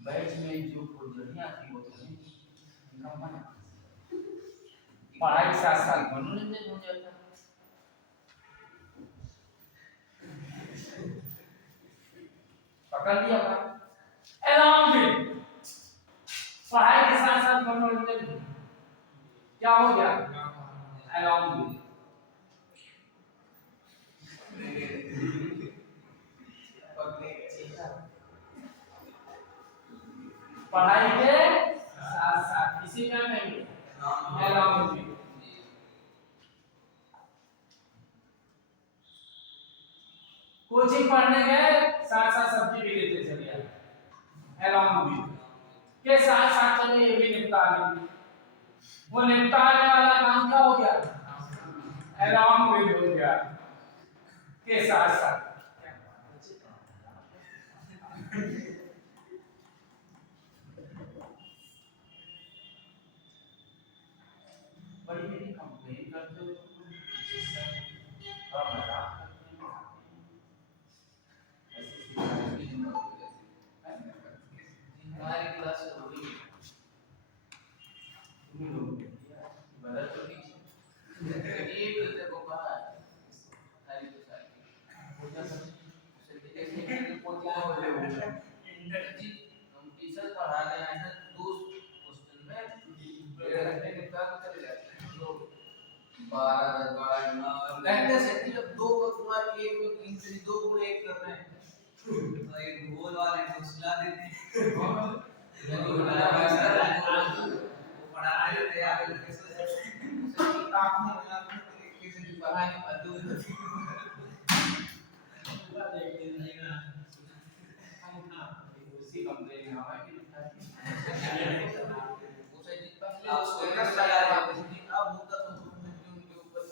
बैच में जो फुलझड़ियां थी वो तो नहीं, इनका मन पढ़ाई के साथ साथ मनोरंजन हो जाता है। पकड़ लिया बात? along with पढ़ाई के साथ साथ मनोरंजन क्या हो गया? along with पढ़ाई के साथ साथ, इसी का नहीं along with। कोचिंग पढ़ने गए, साथ साथ सब्जी भी लेते चलिए along with के साथ साथ, चलिए ये भी निपटा लेंगे। वो निपटाने वाला काम क्या हो गया? along with हो गया, के साथ साथ। बड़ी मेरी कंप्लेन करते हो तुम, थोड़ा मजाक करते हो। हमारी क्लास हो रही है। तुम लोग बदल तो नहीं ये तो देखो कहाँ है? सारी तो सारी। उसे देखने के लिए पोतिया हो ले होगा। जी, हम टीचर पढ़ा रहे हैं ना, 2 क्वेश्चन में 1.5 घंटे के बाद चले जाते हैं। तो 12 घंटे से जब 2 को तुम्हारी 1 में 3 से 2 गुणे 1 कर रहे हैं। तो एक गोल वाले को सुला देते हैं। वो पढ़ा रहे थे आप कैसे आपने किसी की पढ़ाई अधूरी होती पूरा देखते नहीं ना। उसी कंप्लेन में हवा की उसे पहले आप स्टेटस लगा रहे थे कि अब होता तो उनके ऊपर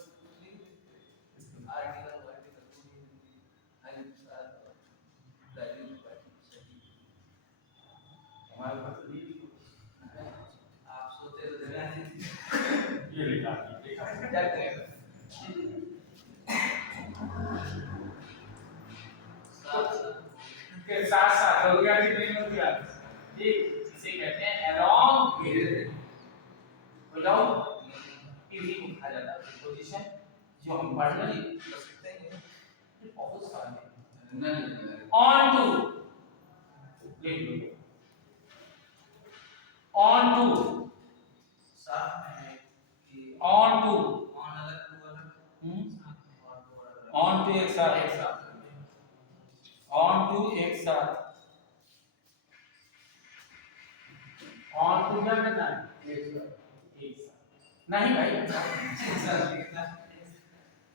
आर्टिकल आई हमारे पास आप सोते हो ये लिखा क्या करें के साथ साथ हो गया कि नहीं हो गया? ठीक, इसे कहते हैं along with, without इजी उठा जाता है पोजीशन जो हम पढ़ रहे कर सकते हैं। ये बहुत सारे on to लिख लो, on to साथ में कि on to ऑन अलग टू अलग on to एक साथ on to एक साथ on to क्या करना है? एक साथ नहीं भाई,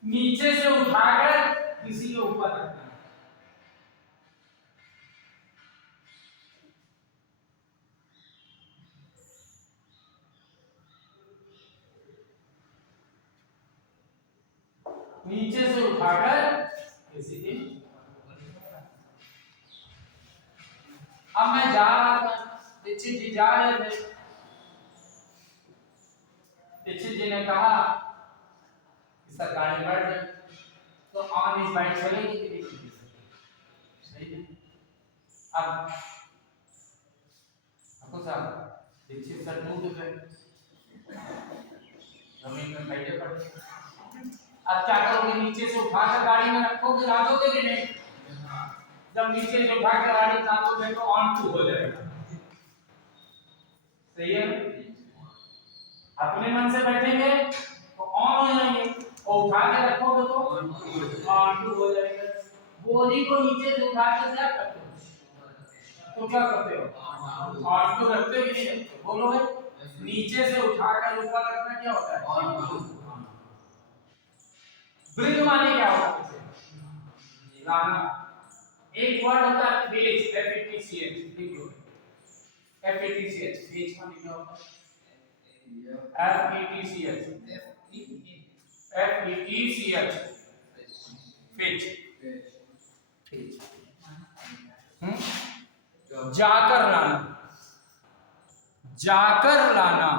नीचे से उठाकर किसी के ऊपर रखना है। नीचे से उठाकर किसी के, अब मैं जा रहा था, दीक्षित जी जा रहे थे, दीक्षित जी ने कहा कि सर गाड़ी बढ़ रही, तो ऑन इस बाइक चलेगी कि नहीं चलेगी? सही है। अब आपको साहब दीक्षित सर टूट गए, जमीन में बैठे पड़े, अब क्या करोगे? नीचे से उठाकर गाड़ी में रखोगे, लादोगे कि नहीं? जब नीचे से उठाकर गाड़ी लादोगे तो ऑन टू हो जाएगा। सही है। अपने मन से बैठेंगे तो ऑन हो जाएंगे, और उठा के रखोगे तो ऑन टू हो जाएगा। बोरी को नीचे से उठा के क्या करते हो? तो क्या करते हो? ऑन टू रखते हो कि नहीं रखते? बोलो भाई, नीचे से उठाकर ऊपर रखना क्या होता है? On to. ब्रिंग माने क्या होता है? लाना। एक वर्ड होता है फेच, FETCH, लिख लो FETCH, फेच माने क्या होता है? FETCH, फेच, फेच, जाकर लाना, जाकर लाना।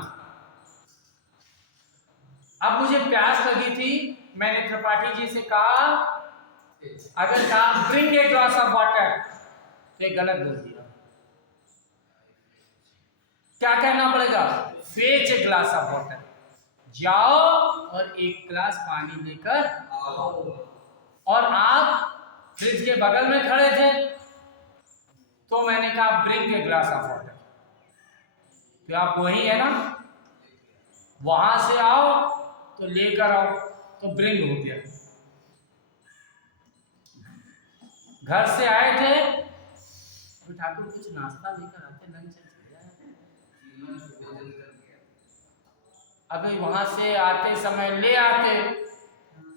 अब मुझे प्यास लगी थी, मैंने त्रिपाठी जी से कहा, अगर कहा bring a glass of water, तो ये गलत बोल दिया। क्या कहना पड़ेगा? Fetch a glass of water, जाओ और एक गिलास पानी लेकर आओ। और आप फ्रिज के बगल में खड़े थे, तो मैंने कहा bring a glass of water, तो आप वही है ना, वहां से आओ तो लेकर आओ, तो ब्रिंग हो गया। घर से आए थे तो ठाकुर कुछ नाश्ता लेकर आते, लंच अभी वहां से आते समय ले आते,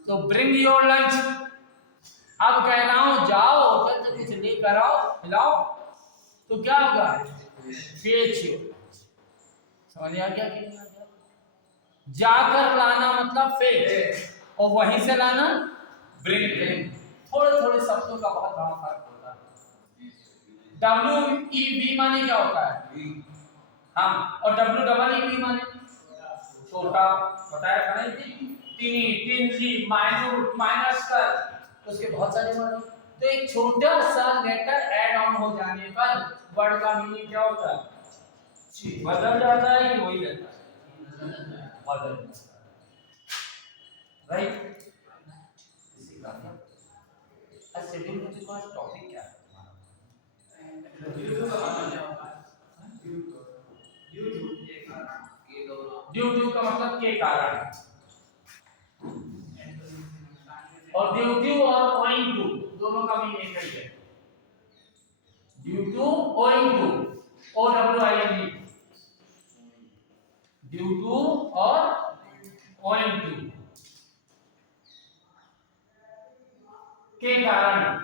तो ब्रिंग योर लंच। अब कह रहा हूं जाओ होटल से कुछ लेकर आओ, खिलाओ, तो क्या होगा? Fetch your. समझ आ गया कि नहीं आ गया? जाकर लाना मतलब फेच, और वहीं से लाना ब्रिंग। थोड़े थोड़े शब्दों का बहुत बड़ा फर्क होता है। WEB माने क्या होता है? हाँ, और WEEB माने छोटा, बताया था ना, टिनी, टिनली, माइन्यूट, माइनस्कर, तो उसके बहुत सारे वर्ड। तो एक छोटा सा लेटर ऐड ऑन हो जाने पर वर्ड का मीनिंग क्या होता है? बदल जाता है कि वही रहता है? बदल जाता है, राइट? इसी बात है। आज शेड्यूल में जो आज टॉपिक क्या है? ड्यू टू का मतलब के कारण, और ड्यू टू और ओइंग टू दोनों का मीनिंग एक ही है। Due to, owing to, OWING, due to और ओइंग टू, के कारण।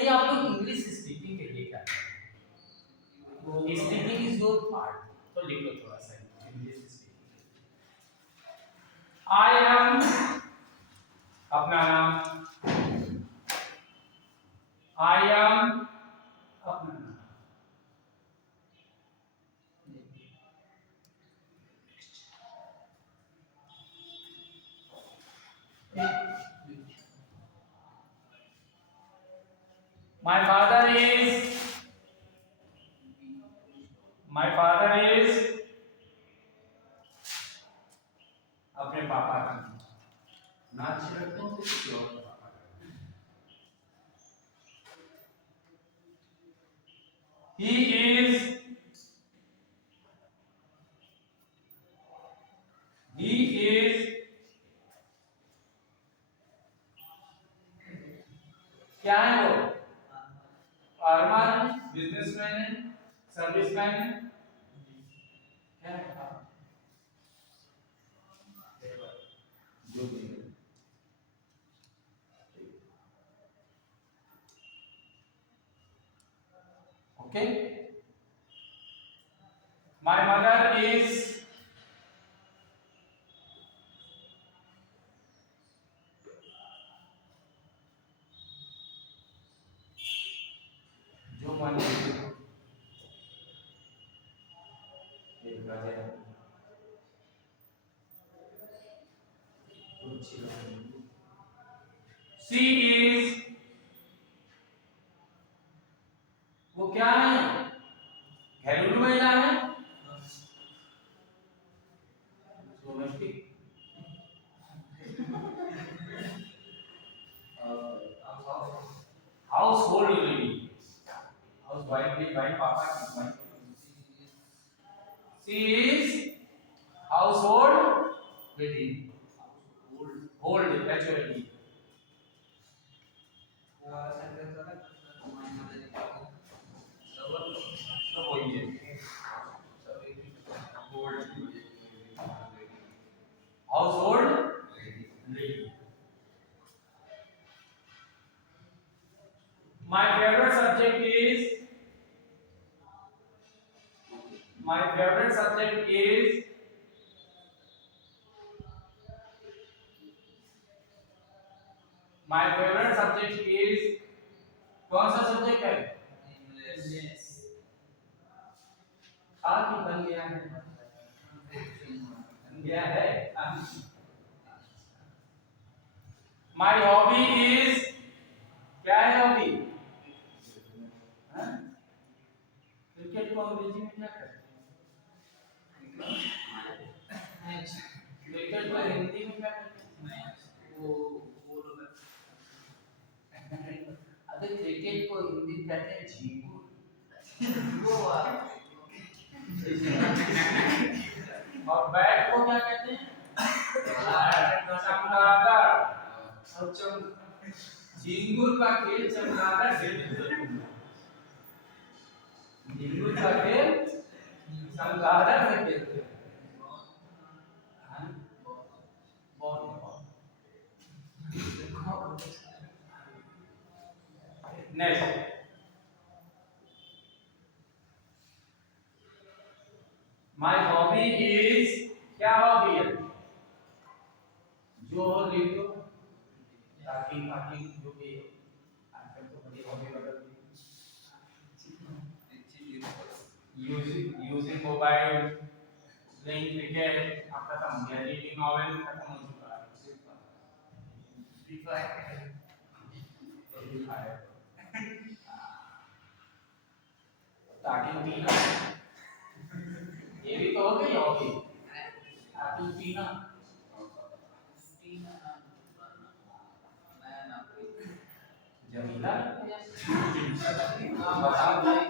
नहीं आप लोग इंग्लिश स्पीकिंग के लिए क्या स्पीकिंग इज योर पार्ट, तो लिख लो थोड़ा सा इंग्लिश स्पीकिंग। आई एम अपना नाम, आई एम अपना नाम, my father is my father is अपने पापा का नाम अच्छे रखते हैं तो किसी और का पापा का नाम। he is क्या है वो, फार्मर है, बिजनेसमैन है, सर्विसमैन है, क्या है जो भी है। ओके, माय मदर इज जो मन सी इज वो क्या है, घरेलू महिला है, domestic household lady, housewife की वाइफ पापा की wife. She is household lady, hold actually तो वही है household lady. My favorite subject is my favorite subject is my favorite subject is कौन सा सब्जेक्ट है, English. की बन गया है, बन गया है। My hobby is क्या है हॉबी, क्रिकेट को अंग्रेजी में क्या कहते हैं, क्रिकेट को हिंदी में क्या कहते हैं, वो अरे क्रिकेट को हिंदी में कहते हैं झींगुर, और बैट को क्या कहते हैं, चमगादड़, और झींगुर का खेल चमगादड़ झींगुर का खेल चमगादड़ से खेलते हैं। नेक्स्ट, माय हॉबी इज क्या हॉबी है, जो लिख दो ताकि ताकि जो भी आजकल तो बड़ी हॉबी बदल गई, यूजिंग मोबाइल, प्लेइंग क्रिकेट आपका खत्म हो गया, रीडिंग नॉवेल खत्म हो चुका है, फ्री फायर ताकि पीना, ये भी तो हो गई हॉबी, ताकि पीना जमीला बताओ भाई,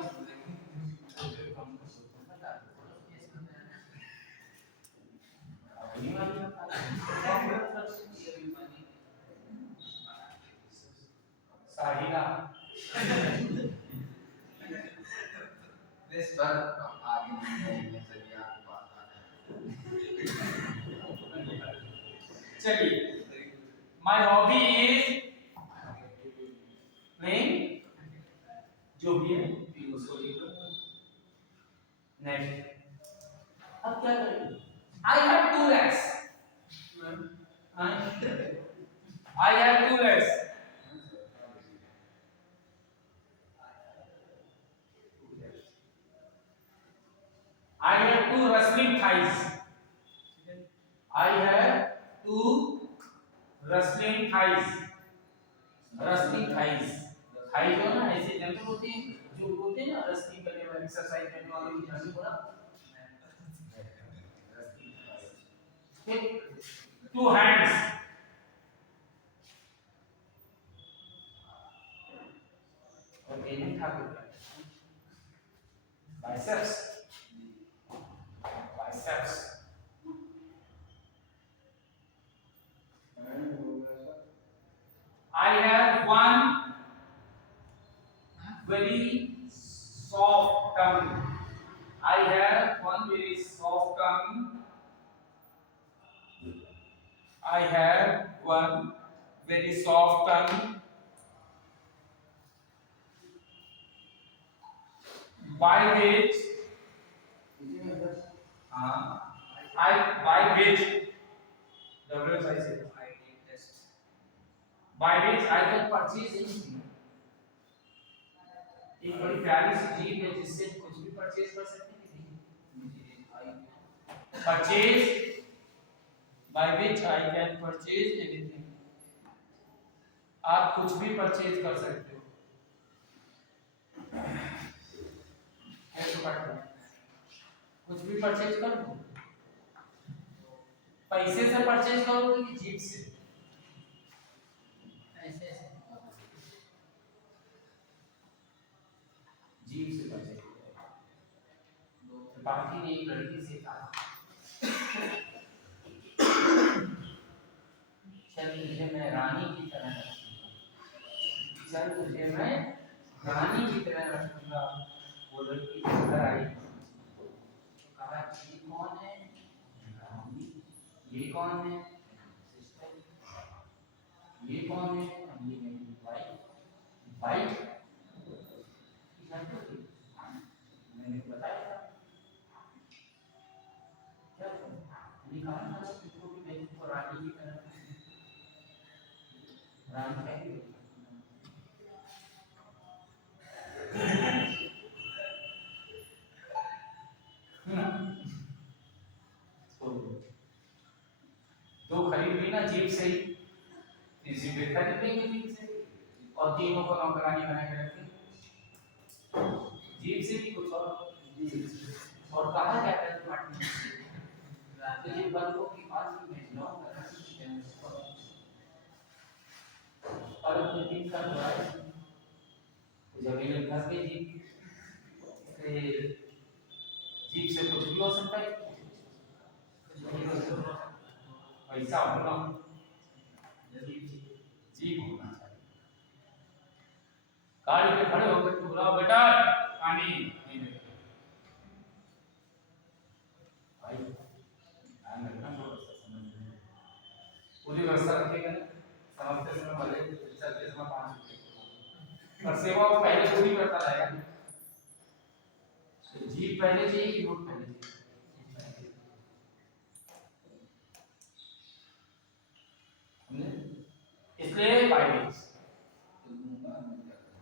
साहिला इस पर आगे नहीं सभी आपको बात आ चलिए, माय हॉबी इज प्लेइंग जो भी है उसको लिख लो। नेक्स्ट, अब क्या करेंगे? I have 2 legs. I have 2 legs. I have 2 wrestling thighs. I have 2 wrestling thighs. Wrestling thighs. Thigh जो ना ऐसे जंतु होते हैं, जो होते हैं ना wrestling करने वाले, एक्सरसाइज करने वाले की जंतु बोला। ठीक, 2 hands. और ये था biceps. Biceps. I have one very soft tongue. I have one very soft tongue. I have one very soft tongue. By which by which by which I can purchase anything. एक बड़ी प्यारी सी जीभ है जिससे कुछ भी परचेज कर सकते हैं। Purchase, by which I can purchase anything. आप कुछ भी परचेज कर सकते हो। कुछ भी परचेज कर लो। पैसे से परचेज करोगे कि जीभ से? ऐसे जीभ से परचेज करोगे। बाकी ने एक लड़की से कहा, चल तुझे मैं रानी की तरह रखूंगा, चल तुझे मैं रानी की तरह रखूंगा। वो लड़की घर आई, कहा ये कौन है? ये कौन है? सिस्टर। ये कौन है? ये मेरी वाइफ। वाइफ मैंने बताया था क्या मैंने कहा था तुमको कि मैं तुमको रानी की तरह रानी कहेंगे। दो खरीद ली ना जीप से ही, तीसरी फिर खरीद लेंगे जीप से, और तीनों को नौकरानी बना के रखें। जीप से भी कुछ और कहा जाता है तुम्हारी तुझे बंदों की बात की मैं जाऊंगा और अपने दिन का बुराई जब ये फंस गई जीप से कुछ भी हो सकता है। पैसा होना जीप होना चाहिए। गाड़ी पे खड़े होकर तू बुलाओ बेटा पानी नहीं देगा भाई, ध्यान रखना थोड़ा सा समझ में पूरी व्यवस्था रखेगा ना, समझते समय भले चलते समय 5 रुपए पर सेवा वो पहले से भी करता रहेगा। जीप पहले चाहिए कि वोट पहले चाहिए? इसलिए बाइबिल्स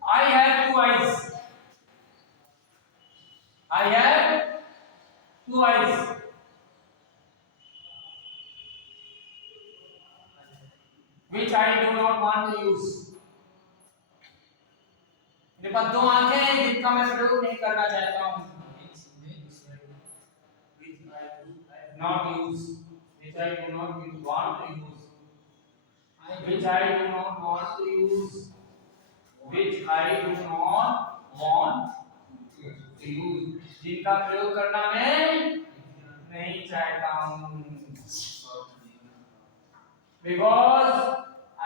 I have 2 eyes. I have 2 eyes. Which I do not want to use. मेरे पास 2 आंखें हैं जिनका मैं प्रयोग नहीं करना चाहता हूँ। Not use. Which I do not want to use. Which I do not want to use. Which I do not want to use. जिनका प्रयोग करना मैं नहीं चाहता हूँ। Because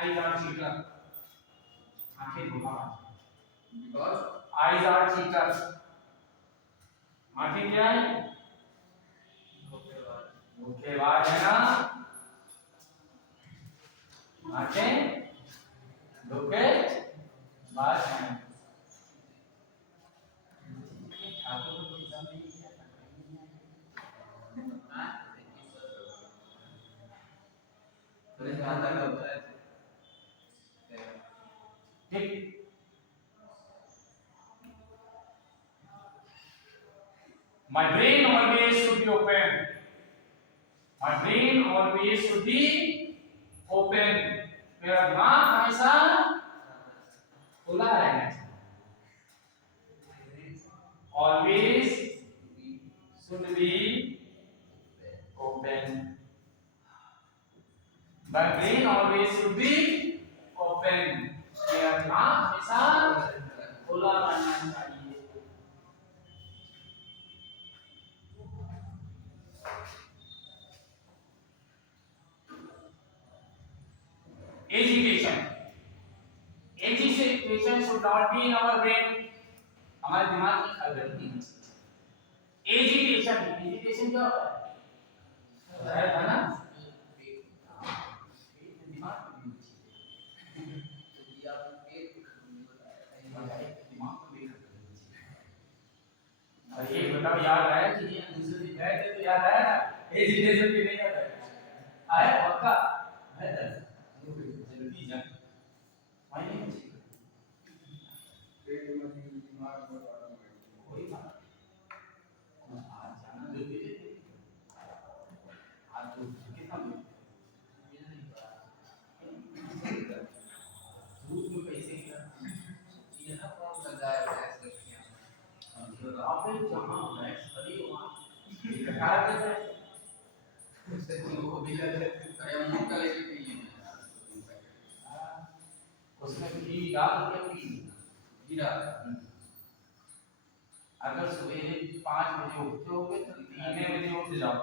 eyes are cheater. आंखें धोखा। Because eyes are cheater. आंखें क्या है? धोखेबाज है ना? आंखें धोखेबाज हैं। खाता करता है ठीक। My brain always should be open. My brain always should be open. मेरा दिमाग हमेशा खुला रहना चाहिए। Always should be open. My brain always should be open. मेरा दिमाग हमेशा खुला रहना चाहिए। Agitation. Agitation should not be in our brain. हमारे दिमाग में खलबली नहीं होनी चाहिए। Agitation क्या होता है ना? दिमाग में नहीं होनी चाहिए। दिमाग को भी खलबली नहीं चाहिए। और ये बताओ याद आया कि ये दूसरे दिन गए थे तो याद आया ना? Agitation भी नहीं याद आया पक्का? है ना? जल्दी जा। वही नहीं चाहिए। कोई बात नहीं। आज जाना जल्दी लेते। आज तो कितना दूर में पैसे का यहाँ कौन लगाया है इसका आप जहाँ मैक्स खड़ी वहाँ कटा देते हैं। उससे को भी लगे अरे मुंह का लेके चाहिए उसमें घी डाल के पी जीरा अगर सवेरे 5 बजे उठते होगे तो 3 बजे उठ जाओ।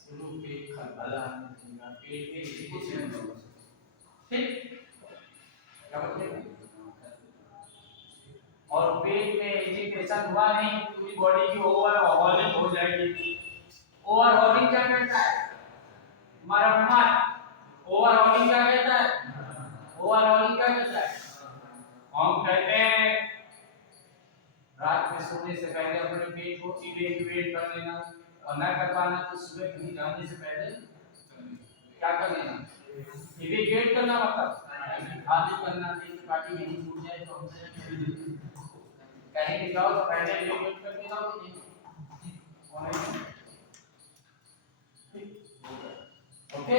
शुरू पेट खलबला पेट में कुछ नहीं होगा। ठीक क्या बोलते हैं? और पेट में एजिटेशन हुआ नहीं पूरी बॉडी की ओवरऑलिंग हो जाएगी। ओवरऑलिंग क्या कहता है? मरम्मत। ओवरऑलिंग क्या कहता है? ओवरऑलिंग क्या कहता है? हम कहते हैं रात में सोने से पहले अपने पेट को इवेक्यूएट कर लेना और ना कर पाना तो सुबह कहीं जाने से पहले क्या कर लेना? इवेक्यूएट करना मतलब खाली करना नहीं तो पार्टी नहीं छूट जाए तो हमसे कहीं भी जाओ तो पहले इवेक्यूएट करके जाओ कि नहीं? ओके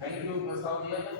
थैंक यू प्रस्ताव दिया था।